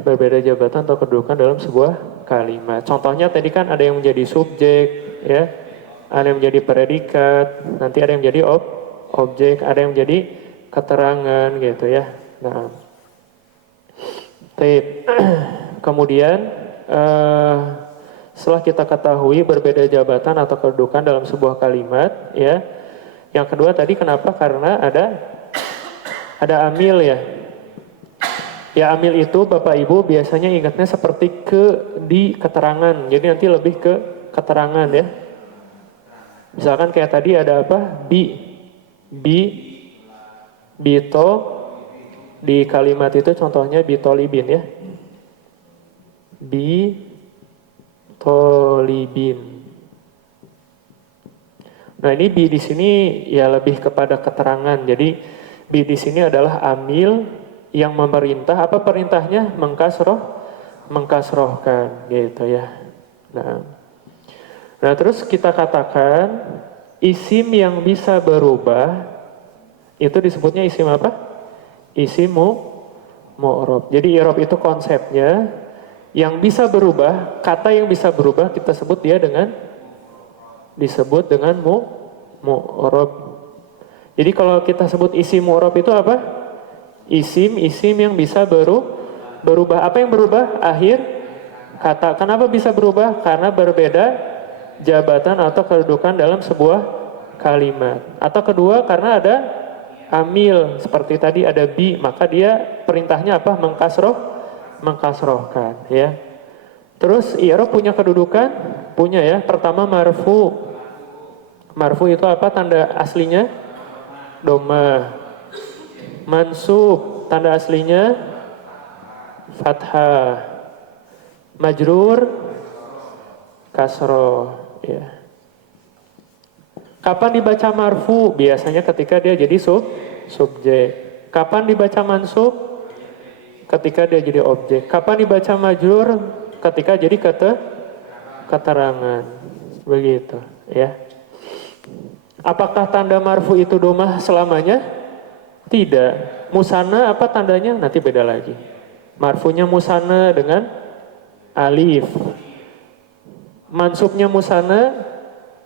Berbeda jabatan atau kedudukan dalam sebuah kalimat. Contohnya tadi kan ada yang menjadi subjek, ya, ada yang menjadi predikat, nanti ada yang menjadi objek, ada yang menjadi keterangan gitu ya. Nah, kemudian setelah kita ketahui berbeda jabatan atau kedudukan dalam sebuah kalimat, ya. Yang kedua tadi kenapa? Karena ada amil ya. Ya amil itu Bapak Ibu biasanya ingatnya seperti di keterangan. Jadi nanti lebih ke keterangan ya. Misalkan kayak tadi ada apa? Bito di kalimat itu contohnya bitolibin ya. Bitolibin. Nah ini bi di sini ya lebih kepada keterangan. Jadi bi di sini adalah amil yang memerintah. Apa perintahnya? Mengkasrohkan gitu ya. Nah terus kita katakan isim yang bisa berubah itu disebutnya isim apa? Isim mu'rob. Jadi i'rob itu konsepnya yang bisa berubah, kata yang bisa berubah kita sebut dia disebut dengan mu'rob. Jadi kalau kita sebut isim mu'rob itu apa? Isim yang bisa berubah. Apa yang berubah? Akhir kata. Kenapa bisa berubah? Karena berbeda jabatan atau kedudukan dalam sebuah kalimat. Atau kedua karena ada amil seperti tadi ada bi, maka dia perintahnya apa? Mengkasrohkan ya. Terus i'rob punya kedudukan? Punya ya. Pertama marfu. Marfu itu apa tanda aslinya? Doma. Mansub tanda aslinya fathah. Majrur kasroh ya. Kapan dibaca marfu? Biasanya ketika dia jadi subjek. Kapan dibaca mansub? Ketika dia jadi objek. Kapan dibaca majrur? Ketika jadi keterangan. Begitu ya. Apakah tanda marfu itu domah selamanya? Tidak. Musanna apa tandanya? Nanti beda lagi. Marfunya musanna dengan alif. Mansubnya musanna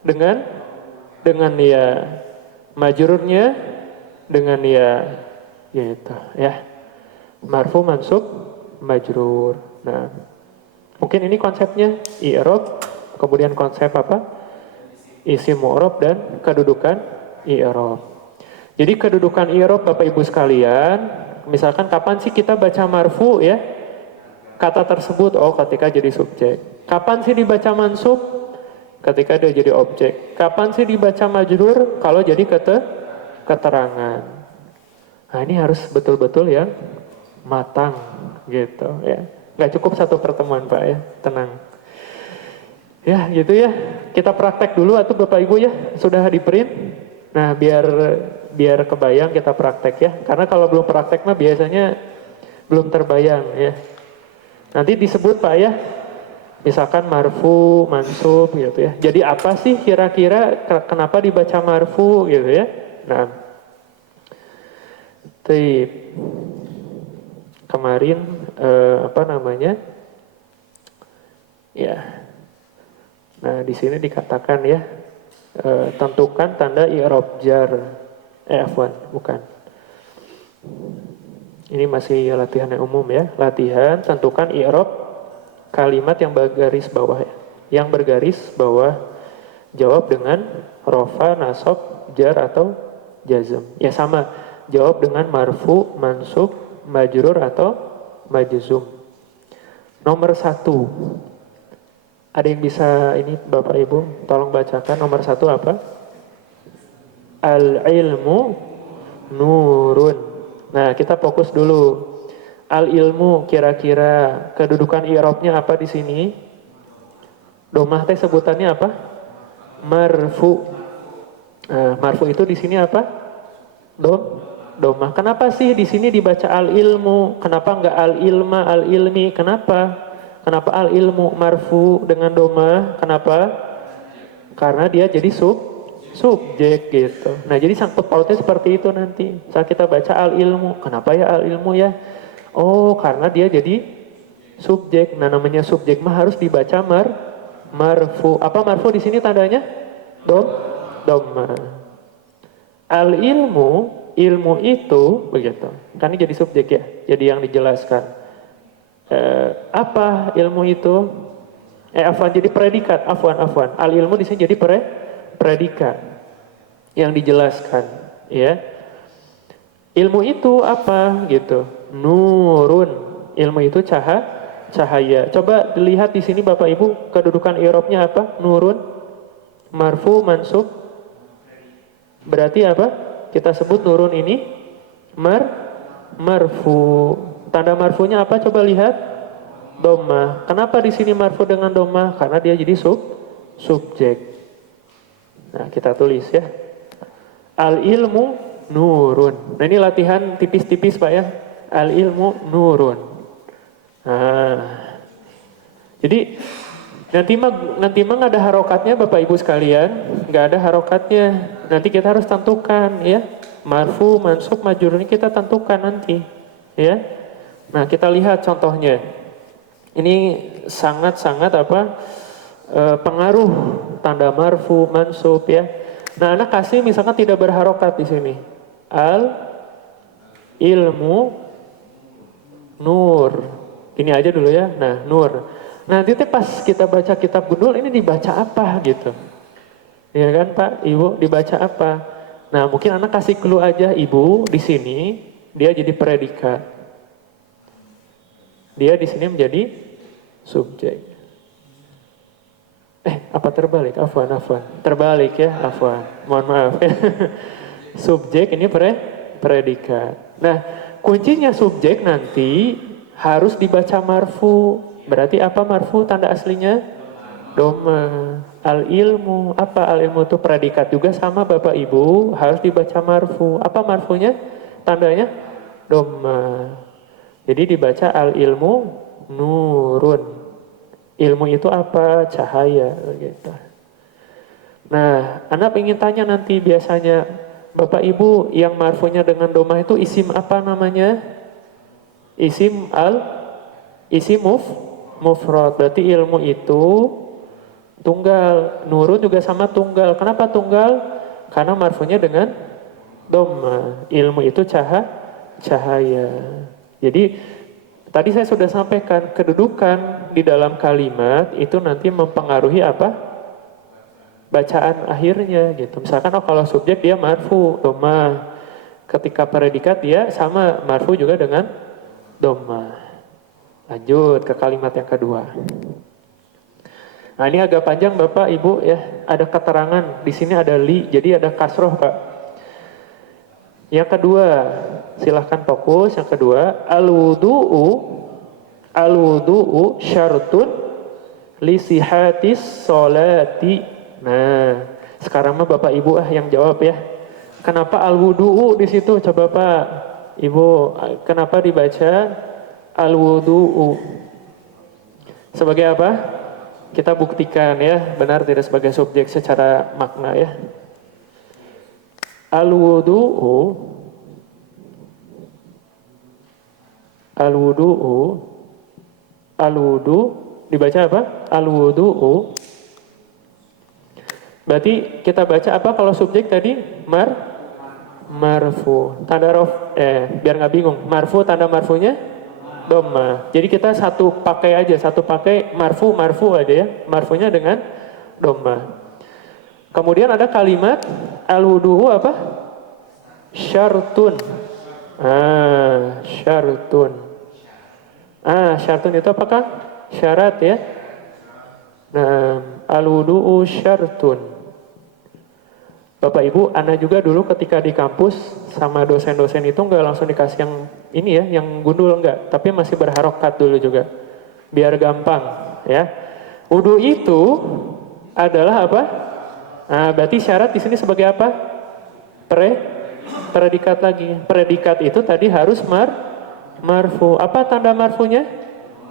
dengan ya. Majrurnya dengan ya. Gitu ya. Marfu, mansub, majrur. Nah, mungkin ini konsepnya i'rob, kemudian konsep apa? Isim mu'rob dan kedudukan i'rob. Jadi kedudukan i'rob Bapak Ibu sekalian, misalkan kapan sih kita baca marfu ya? Kata tersebut ketika jadi subjek. Kapan sih dibaca mansub? Ketika dia jadi objek. Kapan sih dibaca majrur? Kalau jadi keterangan. Nah ini harus betul-betul yang matang gitu ya. Nggak cukup satu pertemuan Pak ya, tenang. Ya gitu ya, kita praktek dulu atau Bapak Ibu ya, sudah di print. Nah biar kebayang kita praktek ya, karena kalau belum praktek mah biasanya belum terbayang ya. Nanti disebut Pak ya, misalkan marfu, mansub gitu ya. Jadi apa sih kira-kira kenapa dibaca marfu gitu ya. Nah, kemarin ya. Nah, di sini dikatakan ya, tentukan tanda i'rob jar. Bukan. Ini masih latihan yang umum ya. Latihan tentukan i'rob kalimat yang bergaris bawah ya. Yang bergaris bawah jawab dengan rofa, nasab, jar atau jazm. Ya sama, jawab dengan marfu, mansub, majrur atau majzum. Nomor 1. Ada yang bisa ini Bapak Ibu tolong bacakan nomor 1 apa? Al-ilmu nurun. Nah kita fokus dulu. Al-ilmu kira-kira kedudukan i'robnya apa di sini? Domah teh sebutannya apa? Marfu. Nah, marfu itu di sini apa? Domah. Kenapa sih di sini dibaca al-ilmu? Kenapa enggak al-ilma, al-ilmi? Kenapa? Kenapa al-ilmu marfu dengan domah? Kenapa? Karena dia jadi subjek gitu. Nah jadi sangkut pautnya seperti itu nanti. Saat kita baca al-ilmu, kenapa ya al-ilmu ya? Oh, karena dia jadi subjek. Nah, namanya subjek mah harus dibaca marfu. Apa marfu di sini tandanya? Dhamma. Al ilmu, ilmu itu begitu. Kan ini jadi subjek ya. Jadi yang dijelaskan. Apa ilmu itu? Afwan jadi predikat. Afwan. Al ilmu di sini jadi predikat yang dijelaskan, ya. Ilmu itu apa gitu? Nurun. Ilmu itu cahaya. Coba dilihat di sini Bapak Ibu kedudukan i'rabnya apa? Nurun, marfu, mansub. Berarti apa? Kita sebut nurun ini marfu. Tanda marfunya apa? Coba lihat. Dhamma. Kenapa di sini marfu dengan dhamma? Karena dia jadi subjek. Nah, kita tulis ya. Al ilmu nurun. Nah, ini latihan tipis-tipis Pak ya. Al ilmu nurun. Nah, jadi nanti mah nggak ada harokatnya Bapak Ibu sekalian, nggak ada harokatnya. Nanti kita harus tentukan ya. Marfu, mansub, majrur ini kita tentukan nanti, ya. Nah, kita lihat contohnya. Ini sangat-sangat pengaruh tanda marfu, mansub ya. Nah, anak kasih misalkan tidak berharokat di sini. Al ilmu nur. Ini aja dulu ya. Nah, nur. Nanti pas kita baca kitab Gundul ini dibaca apa gitu. Ya kan Pak, Ibu dibaca apa? Nah, mungkin anak kasih clue aja Ibu di sini dia jadi predikat. Dia di sini menjadi subjek. Apa terbalik? Afwan. Terbalik ya, afwan. Mohon maaf ya. Subjek ini predikat. Nah, kuncinya subjek nanti harus dibaca marfu. Berarti apa marfu tanda aslinya? Dhamma. Al ilmu. Apa al ilmu itu predikat juga sama Bapak Ibu. Harus dibaca marfu. Apa marfunya? Tandanya? Dhamma. Jadi dibaca al ilmu nurun. Ilmu itu apa? Cahaya. Gitu. Nah, Anak ingin tanya nanti biasanya, Bapak Ibu yang marfunya dengan domah itu isim apa namanya? Isim mufrad. Berarti ilmu itu tunggal. Nurun juga sama tunggal. Kenapa tunggal? Karena marfunya dengan domah. Ilmu itu cahaya. Jadi tadi saya sudah sampaikan kedudukan di dalam kalimat itu nanti mempengaruhi apa? Bacaan akhirnya gitu. Misalkan kalau subjek dia marfu, dhamma. Ketika predikat dia sama marfu juga dengan dhamma. Lanjut ke kalimat yang kedua. Nah, ini agak panjang Bapak Ibu ya. Ada keterangan di sini ada li, jadi ada kasroh Pak. Yang kedua, silahkan fokus. Yang kedua, al-wudu'u syartun li sihatis sholati. Nah, sekarang mah Bapak Ibu yang jawab ya. Kenapa al-wudu'u di situ? Coba Pak Ibu, kenapa dibaca al-wudu'u? Sebagai apa? Kita buktikan ya, benar tidak sebagai subjek secara makna ya. Al-wudu dibaca apa? Al-wudu'u. Berarti kita baca apa kalau subjek tadi? Marfu. Tanda biar nggak bingung. Marfu tanda marfunya dhamma. Jadi kita satu pakai marfu aja ya. Marfunya dengan dhamma. Kemudian ada kalimat al-wudu'u apa? Syartun. Syartun. Syartun itu apakah? Syarat ya. Nah, al-wudu'u syartun. Bapak Ibu, Ana juga dulu ketika di kampus sama dosen-dosen itu nggak langsung dikasih yang ini ya, yang gundul enggak, tapi masih berharokat dulu juga. Biar gampang ya. Wudu itu adalah apa? Nah, berarti syarat di sini sebagai apa? Predikat lagi. Predikat itu tadi harus marfu. Apa tanda marfunya?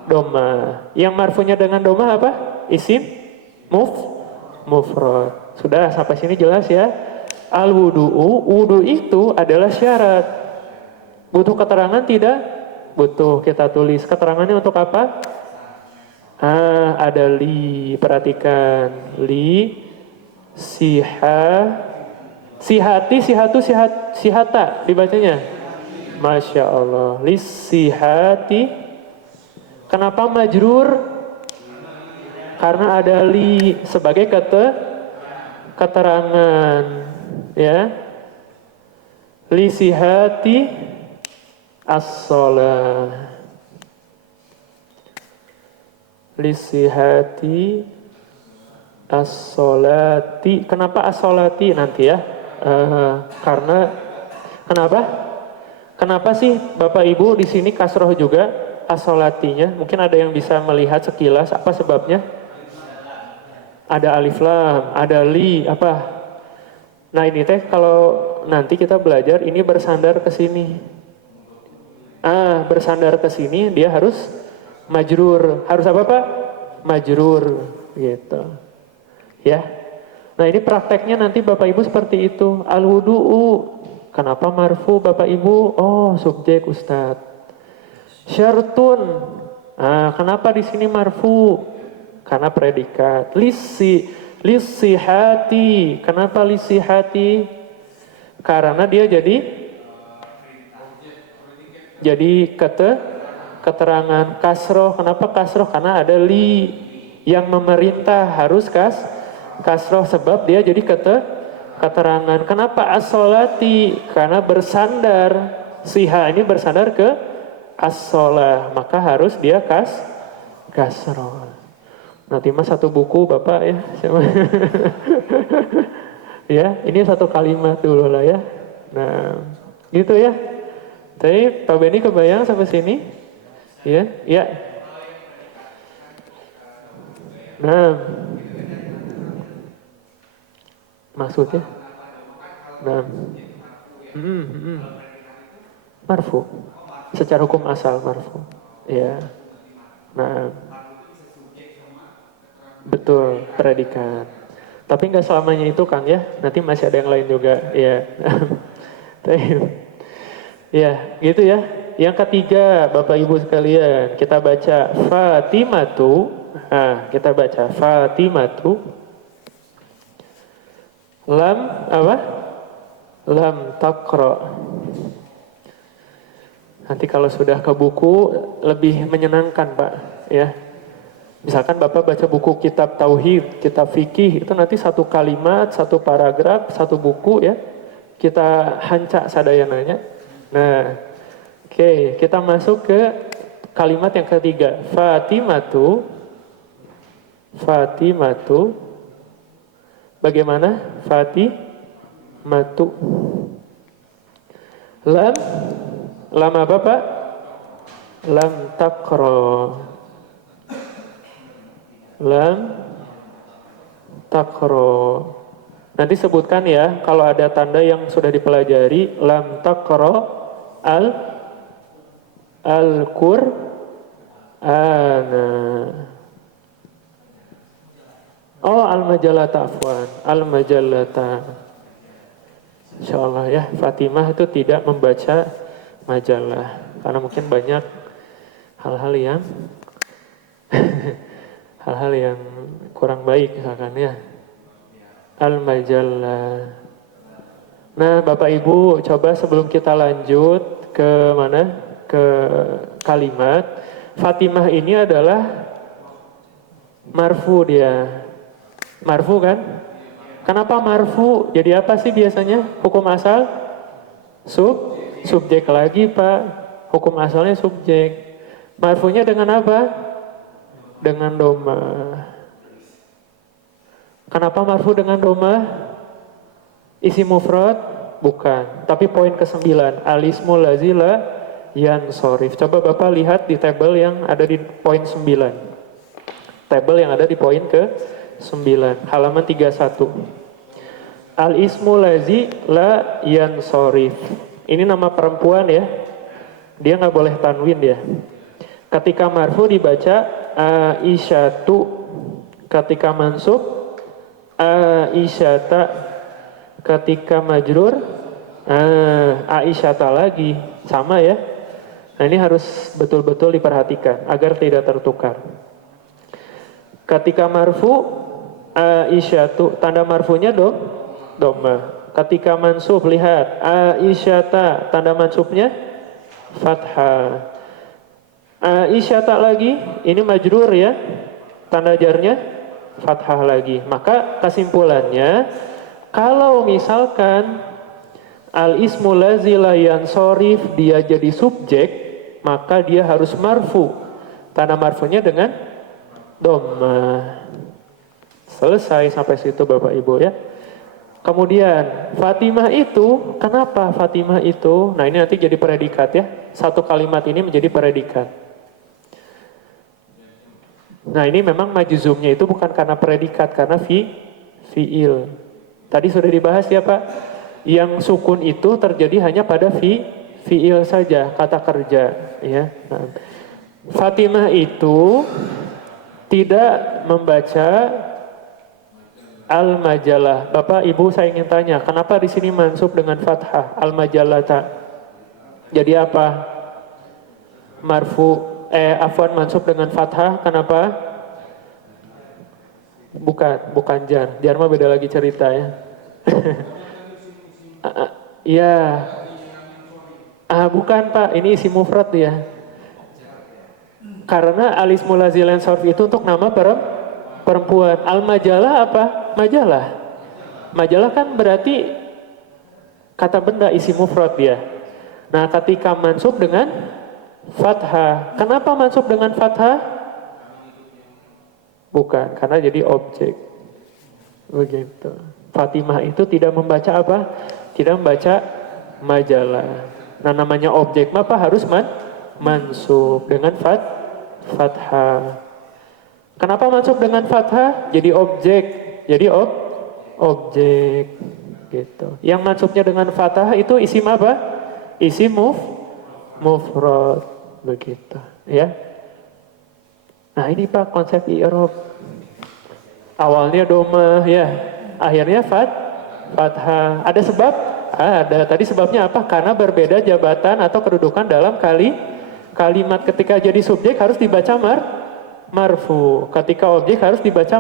Dhamma. Yang marfunya dengan dhamma apa? Isim mufrad. Sudah sampai sini jelas ya? Al-wudu'u, wudu itu adalah syarat. Butuh keterangan tidak? butuh kita tulis. Keterangannya untuk apa? Ada li, perhatikan. Li, sihati, sihata dibacanya. Masya Allah. Li sihati. Kenapa majrur? Karena ada li sebagai keterangan, ya. Li sihati as-shalah. Li sihati as-sholati. Kenapa as-sholati nanti ya? Karena kenapa? Kenapa sih Bapak Ibu di sini kasroh juga as-sholatinya? Mungkin ada yang bisa melihat sekilas apa sebabnya? Ada alif lam, ada li, apa? Nah ini teh kalau nanti kita belajar ini bersandar ke sini. Bersandar ke sini dia harus majrur. Harus apa Pak? Majrur gitu. Ya. Nah ini prakteknya nanti Bapak Ibu seperti itu. Al-wudu'u. Kenapa marfu Bapak Ibu? Oh, subjek Ustadz. Syartun. Kenapa di sini marfu? Karena predikat. Lisihati. Kenapa lisihati? Karena dia jadi keterangan. Kasroh. Kenapa kasroh? Karena ada li yang memerintah harus kasroh sebab dia jadi keterangan. Kenapa as-sholati? Karena bersandar. Siha ini bersandar ke as-sholah. Maka harus dia kasroh. Nanti mas satu buku Bapak ya. Ya, ini satu kalimat dulu lah ya. Nah, gitu ya. Tapi Pak Benny kebayang sampai sini? Ya, ya. Nah, maksudnya? Nah, marfu. Secara hukum asal marfu. Ya. Nah, betul, predikat. Tapi nggak selamanya itu Kang ya. Nanti masih ada yang lain juga. Ya. Ya, gitu ya. Yang ketiga, Bapak Ibu sekalian, kita baca Fatimatu. Kita baca Fatimatu. Lam apa? Lam taqra. Nanti kalau sudah ke buku lebih menyenangkan Pak, ya. Misalkan Bapak baca buku kitab tauhid, kitab fikih, itu nanti satu kalimat, satu paragraf, satu buku ya. Kita hancak sadayananya. Nah, oke, kita masuk ke kalimat yang ketiga. Fatimatu. Bagaimana? Fatimatu. Lam apa Pak? Lam taqra. Lam taqra. Nanti sebutkan ya kalau ada tanda yang sudah dipelajari. Lam taqra al-Qur'ana. Oh, al-majalata afwan. Al-majalata. Insyaallah ya, Fatimah itu tidak membaca majalah karena mungkin banyak hal-hal yang hal-hal yang kurang baik misalkan ya. Al-majallah. Nah, Bapak Ibu, coba sebelum kita lanjut ke mana? Ke kalimat Fatimah ini adalah marfu dia. Marfu kan? Kenapa marfu? Jadi apa sih biasanya? Hukum asal? Subjek lagi Pak. Hukum asalnya subjek. Marfunya dengan apa? Dengan doma. Kenapa marfu dengan doma? Isi mufrad? Bukan. Tapi poin ke-9. Al-ismu lazila yansorif. Coba Bapak lihat di tabel yang ada di poin 9. Tabel yang ada di poin ke-9. Halaman 31. Al-ismu lazi la yansorif. Ini nama perempuan ya. Dia nggak boleh tanwin ya. Ketika marfu dibaca Aisyatu. Ketika mansub Aisyata. Ketika majrur Aisyata lagi. Sama ya. Nah ini harus betul-betul diperhatikan agar tidak tertukar. Ketika marfu, Aisyatu, tanda marfunya dhamma. Ketika mansub, lihat, Aisyata, tanda mansubnya fathah. Aisyata lagi, ini majrur ya, tanda jarnya fathah lagi. Maka kesimpulannya, kalau misalkan al-ismu lazi la yansorif, dia jadi subjek, maka dia harus marfu. Tanda marfunya dengan dhammah. Selesai sampai situ Bapak Ibu ya. Kemudian Fatimah itu, kenapa Fatimah itu? Nah ini nanti jadi predikat ya. Satu kalimat ini menjadi predikat. Nah ini memang majzumnya itu bukan karena predikat, karena fi'il. Tadi sudah dibahas ya Pak. Yang sukun itu terjadi hanya pada fi'il saja, kata kerja. Ya. Nah, Fatimah itu tidak membaca al-majalah. Bapak Ibu saya ingin tanya, kenapa di sini mansub dengan fathah al-majalata? Jadi apa? Afwan mansub dengan fathah, kenapa? Bukan jar. Jar mah beda lagi cerita ya. Iya. Bukan Pak, ini isi mufrad ya. Karena alismul lazil sorf itu untuk nama perempuan. Al-majalah apa? Majalah. Majalah kan berarti kata benda, isi mufrad ya. Nah, ketika mansub dengan fathah. Kenapa mansub dengan fathah? Bukan, karena jadi objek. Begitu. Fatimah itu tidak membaca apa? Tidak membaca majalah. Nah, namanya objek apa? Harus mansub dengan fathah. Kenapa mansub dengan fathah? Jadi objek. Jadi objek gitu. Yang mansubnya dengan fathah itu isim apa? Isim mufrad begitu, ya. Nah, ini Pak konsep i'rab. Awalnya dhamma ya, akhirnya fathah. Ada sebab? Ada. Tadi sebabnya apa? Karena berbeda jabatan atau kedudukan dalam kalimat. Ketika jadi subjek harus dibaca marfu. Ketika objek harus dibaca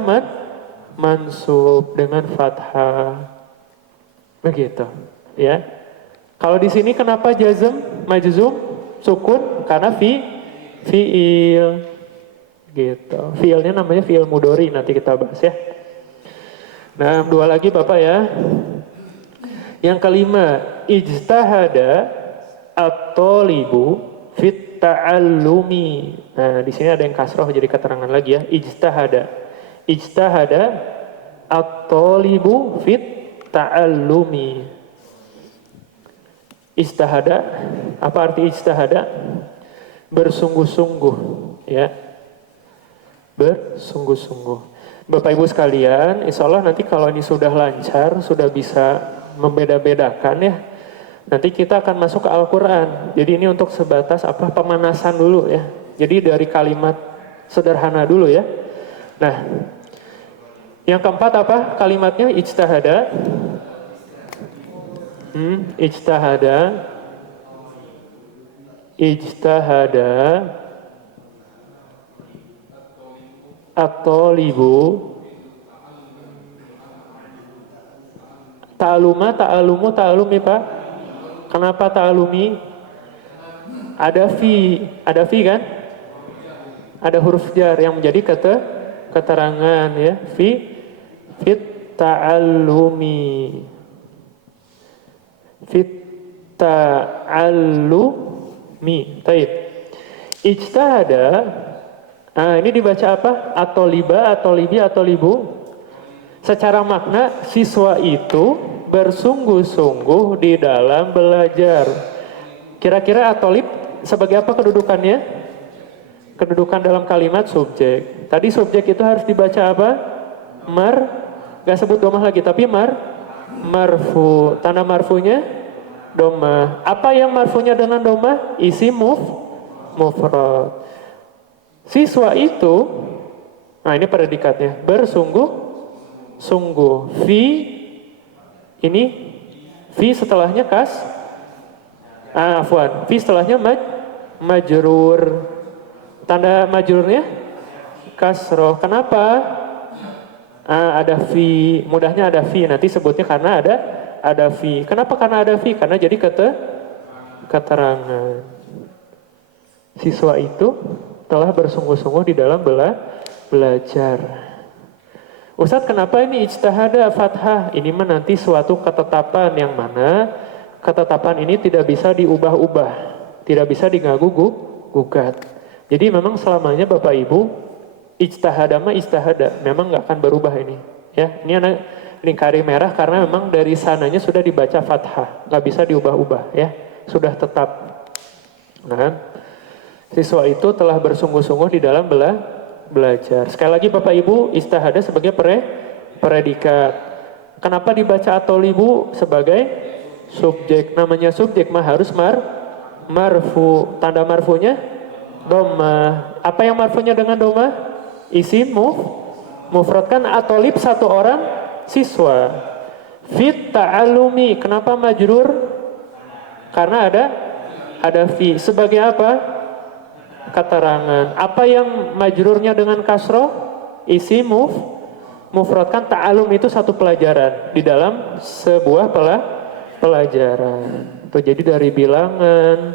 mansub dengan fathah. Begitu, ya. Kalau di sini kenapa jazm, majzum, sukun? Karena fi'il. Gitu. Fi'ilnya namanya fi'il mudhari, nanti kita bahas ya. Nah, dua lagi Bapak ya. Yang kelima, ijtahada at-thalibu fit ta'allumi. Nah, di sini ada yang kasroh jadi keterangan lagi ya. Ijtahada. Ijtahada at-thalibu fit ta'allumi. Ijtahada, apa arti ijtahada? Bersungguh-sungguh, ya. Bersungguh-sungguh. Bapak Ibu sekalian, insya Allah nanti kalau ini sudah lancar, sudah bisa membeda-bedakan ya, nanti kita akan masuk ke Al-Quran. Jadi ini untuk sebatas apa, pemanasan dulu ya. Jadi dari kalimat sederhana dulu ya. Nah, yang keempat apa kalimatnya? Ijtahada. Ijtahada. Ijtahada at-thalibu. Ta'alumi Pak. Kenapa ta'alumi? Ada fi kan? Ada huruf jar yang menjadi keterangan ya. Fit ta'allumi. Fit ta'allumi. Taib. Ijtahada. Nah, ini dibaca apa? Atoliba, atolibi, atolibu. Secara makna, siswa itu bersungguh-sungguh di dalam belajar. Kira-kira atolib sebagai apa kedudukannya? Kedudukan dalam kalimat subjek. Tadi subjek itu harus dibaca apa? Gak sebut domah lagi, tapi marfu. Tanda marfunya domah. Apa yang marfunya dengan domah? Isi mufrad. Siswa itu, nah ini predikatnya, bersungguh-sungguh. Fi setelahnya fi setelahnya majrur. Tanda majrurnya kasroh. Kenapa? Ada fi, mudahnya ada fi. Nanti sebutnya karena ada fi. Kenapa karena ada fi? Karena jadi keterangan. Siswa itu telah bersungguh-sungguh di dalam belajar. Ustadz, kenapa ini ijtihada fathah? Ini mah nanti suatu ketetapan yang mana ketetapan ini tidak bisa diubah-ubah, tidak bisa diganggu-gugat. Jadi memang selamanya Bapak Ibu ijtihada mah ijtihada, memang nggak akan berubah ini. Ya, ini anak lingkari merah karena memang dari sananya sudah dibaca fathah, nggak bisa diubah-ubah ya, sudah tetap. Nah, siswa itu telah bersungguh-sungguh di dalam belajar. Sekali lagi Bapak Ibu, ijtihada sebagai predikat. Kenapa dibaca atolibu sebagai subjek? Namanya subjek mah harus marfu. Tanda marfunya doma. Apa yang marfunya dengan doma? Isim mufrad kan atolib satu orang siswa. Fit ta'alumi. Kenapa majrur? Karena ada fi. Sebagai apa? Keterangan. Apa yang majrurnya dengan kasroh? Isim mufrad kan ta'alum itu satu pelajaran di dalam sebuah pelajaran. Tuh, jadi dari bilangan,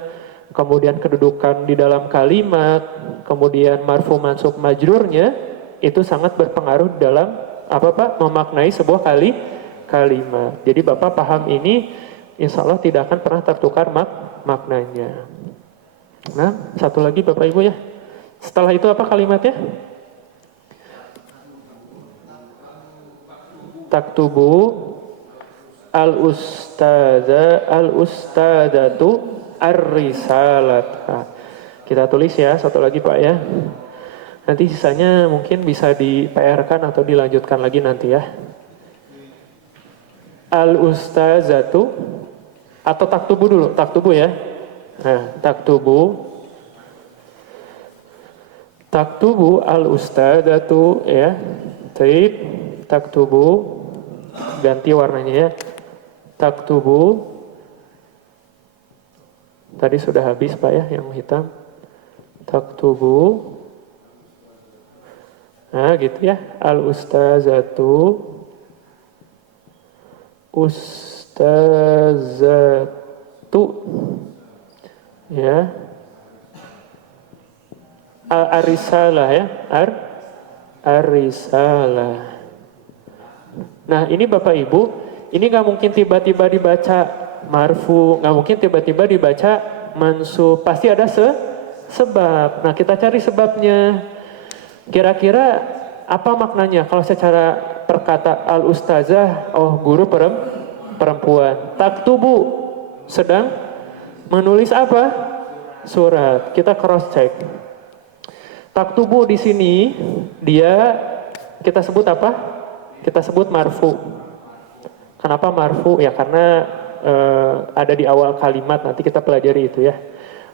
kemudian kedudukan di dalam kalimat, kemudian marfu mansub majrurnya itu sangat berpengaruh dalam apa Pak? Memaknai sebuah kalimat. Jadi Bapak paham ini, insya Allah tidak akan pernah tertukar maknanya. Nah, satu lagi Bapak Ibu ya. Setelah itu apa kalimatnya? Taktubu al-ustadzatu ar-risalat. Kita tulis ya, satu lagi Pak ya. Nanti sisanya mungkin bisa di PR-kan atau dilanjutkan lagi nanti ya. Al-ustadzatu, atau taktubu dulu, taktubu ya. Nah, taktubu al-ustadzatu ya. Taib, taktubu, ganti warnanya ya. Taktubu, tadi sudah habis Pak ya yang hitam. Taktubu, nah gitu ya. Al-ustadzatu, ustadzatu ya. Ar-risalah ya. Ar-risalah. Nah ini Bapak Ibu, ini nggak mungkin tiba-tiba dibaca marfu, nggak mungkin tiba-tiba dibaca mansub, pasti ada sebab. Nah kita cari sebabnya. Kira-kira apa maknanya kalau secara perkata al-ustazah, oh guru perempuan. Taktubu, sedang menulis apa? Surat. Kita cross check. Taktubu di sini dia kita sebut apa? Kita sebut marfu. Kenapa marfu? Ya karena ada di awal kalimat, nanti kita pelajari itu ya.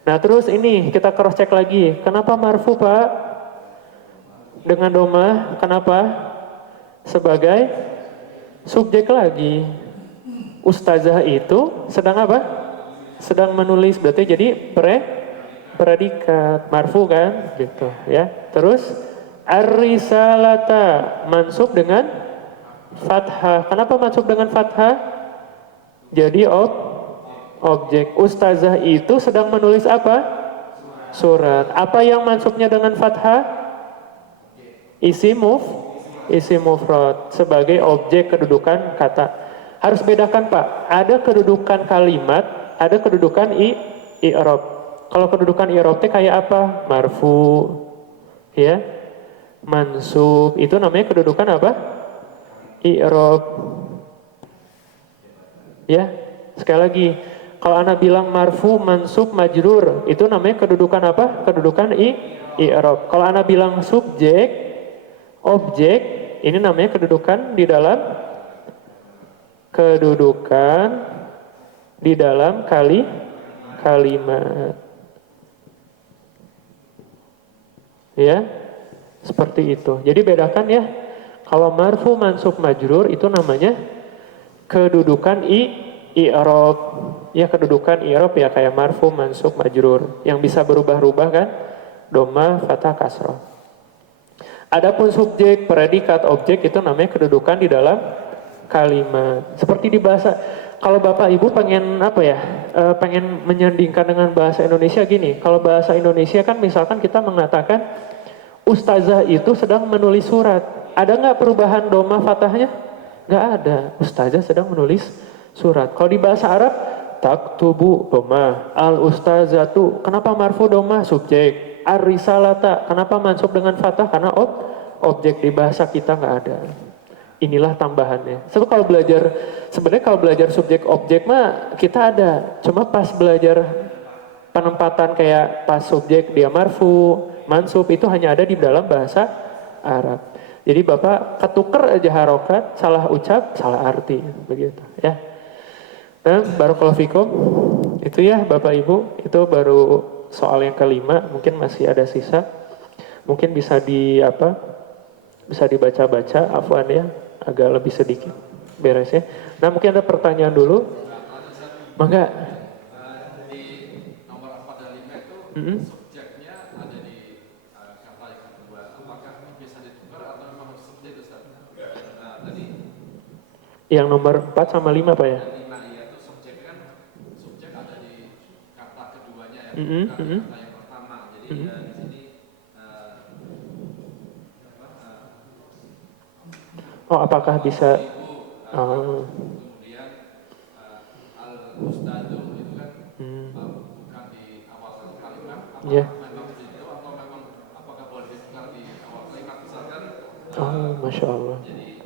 Nah terus ini kita cross check lagi. Kenapa marfu Pak? Dengan doma, kenapa? Sebagai subjek lagi. Ustazah itu sedang apa? Sedang menulis, berarti jadi predikat marfu kan gitu ya. Terus ar-risalata mansub dengan fathah. Kenapa mansub dengan fathah? Jadi objek. Ustazah itu sedang menulis apa? Surat. Apa yang mansubnya dengan fathah? Isim mufrad sebagai objek kedudukan kata. Harus bedakan Pak. Ada kedudukan kalimat, ada kedudukan i'rab. Kalau kedudukan i'rab itu kayak apa? Marfu, ya, mansub. Itu namanya kedudukan apa? I'rab. Ya, sekali lagi. Kalau Anda bilang marfu, mansub, majrur, itu namanya kedudukan apa? Kedudukan i'rab. Kalau Anda bilang subjek, objek, ini namanya kedudukan di dalam kalimat. Ya, seperti itu. Jadi bedakan ya. Kalau marfu, mansub, majrur itu namanya kedudukan i'rab. Ya kedudukan i'rab ya kayak marfu, mansub, majrur. Yang bisa berubah-ubah kan? Doma, fathah, kasroh. Adapun subjek, predikat, objek itu namanya kedudukan di dalam kalimat. Seperti di bahasa, kalau Bapak Ibu pengen apa ya, pengen menyandingkan dengan bahasa Indonesia gini. Kalau bahasa Indonesia kan misalkan kita mengatakan ustazah itu sedang menulis surat. Ada nggak perubahan doma fathahnya? Nggak ada. Ustazah sedang menulis surat. Kalau di bahasa Arab, taktubu doma, al ustazatu. Kenapa marfu doma? Subjek. Ar-risalata. Kenapa mansub dengan fathah? Karena objek. Di bahasa kita nggak ada. Inilah tambahannya. Sebab kalau belajar, sebenarnya kalau belajar subjek objek mah kita ada. Cuma pas belajar penempatan kayak pas subjek dia marfu, mansub itu hanya ada di dalam bahasa Arab. Jadi Bapak ketuker aja harokat, salah ucap, salah arti, begitu ya. Nah, barakallahu fikum. Itu ya Bapak Ibu, itu baru soal yang kelima, mungkin masih ada sisa. Mungkin bisa bisa dibaca-baca, afwan ya, agak lebih sedikit. Beres ya. Nah, mungkin ada pertanyaan dulu. Mangga. Di nomor 4 dan 5 itu subjeknya ada di kata yang kedua. Apakah bisa ditukar atau memang harus subjek Ustaz? Nah, tadi Yang nomor 4 sama 5 Pak ya? 5 ya itu subjek kan, subjek ada di kata keduanya ya, bukan kata yang pertama. Jadi di sini apakah bisa kemudian al-ustadu itu kan bukan di awal kalimat. Apakah memang begitu atau memang apakah boleh ditukar di awal kalimat misalkan? Masya Allah. Jadi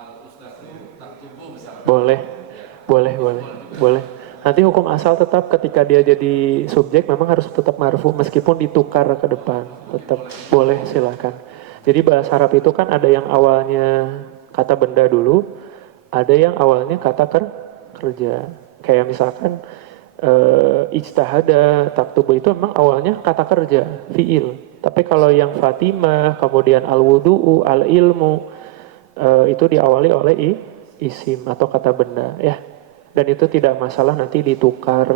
al-ustadu taktubu misalkan. Boleh. Nanti hukum asal tetap ketika dia jadi subjek memang harus tetap marfu meskipun ditukar ke depan. Tetap boleh, silakan. Jadi bahasa Arab itu kan ada yang awalnya kata benda dulu, ada yang awalnya kata kerja. Kayak misalkan ijtahada, taktubu itu memang awalnya kata kerja, fiil. Tapi kalau yang Fatimah, kemudian al-wudu'u, al-ilmu, itu diawali oleh isim atau kata benda ya. Dan itu tidak masalah nanti ditukar.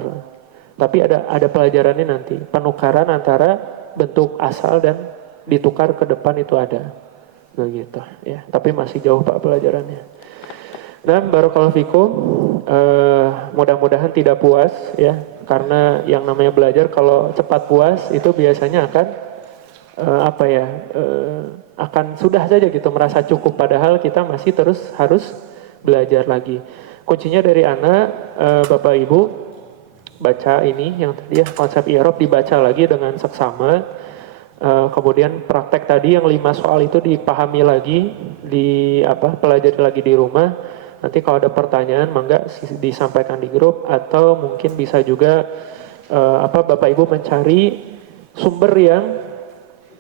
Tapi ada pelajarannya nanti, penukaran antara bentuk asal dan ditukar ke depan itu ada. Begitu ya. Tapi masih jauh Pak pelajarannya. Dan barakallahu fikum, mudah-mudahan tidak puas ya, karena yang namanya belajar kalau cepat puas itu biasanya akan akan sudah saja gitu merasa cukup, padahal kita masih terus harus belajar lagi. Kuncinya dari anak, Bapak Ibu baca ini yang tadi ya, konsep i'rab dibaca lagi dengan seksama. Kemudian praktek tadi yang 5 soal itu dipahami lagi, pelajari lagi di rumah. Nanti kalau ada pertanyaan mangga disampaikan di grup, atau mungkin bisa juga Bapak Ibu mencari sumber yang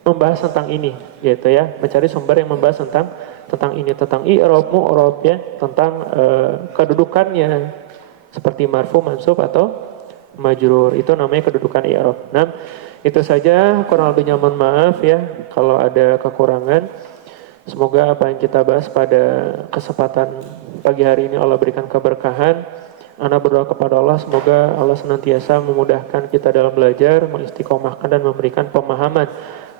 membahas tentang ini gitu ya, mencari sumber yang membahas tentang ini, tentang i'rab, mu'rab ya, tentang kedudukannya seperti marfu, mansub atau majrur. Itu namanya kedudukan i'rab. Nah, itu saja, kurang lebihnya mohon maaf ya kalau ada kekurangan. Semoga apa yang kita bahas pada kesempatan pagi hari ini Allah berikan keberkahan. Ana berdoa kepada Allah semoga Allah senantiasa memudahkan kita dalam belajar, mengistiqomahkan dan memberikan pemahaman.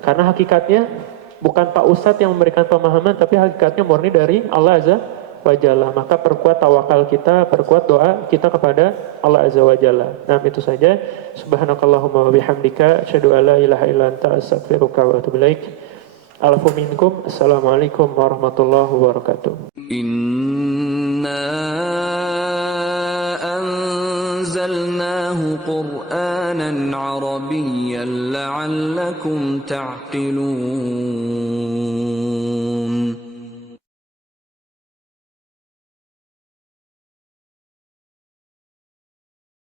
Karena hakikatnya bukan Pak Ustadz yang memberikan pemahaman, tapi hakikatnya murni dari Allah Azza wa Jalla. Maka perkuat tawakal kita, perkuat doa kita kepada Allah Azza wa Jalla. Nah, itu saja. Subhanakallahumma wa bihamdika asyhadu an la ilaha illa anta astaghfiruka wa atubu ilaik. Alafu minkum. Assalamualaikum warahmatullahi wabarakatuh. Inna anzalnahu Qur'anan Arabiyyan la'allakum ta'qilun.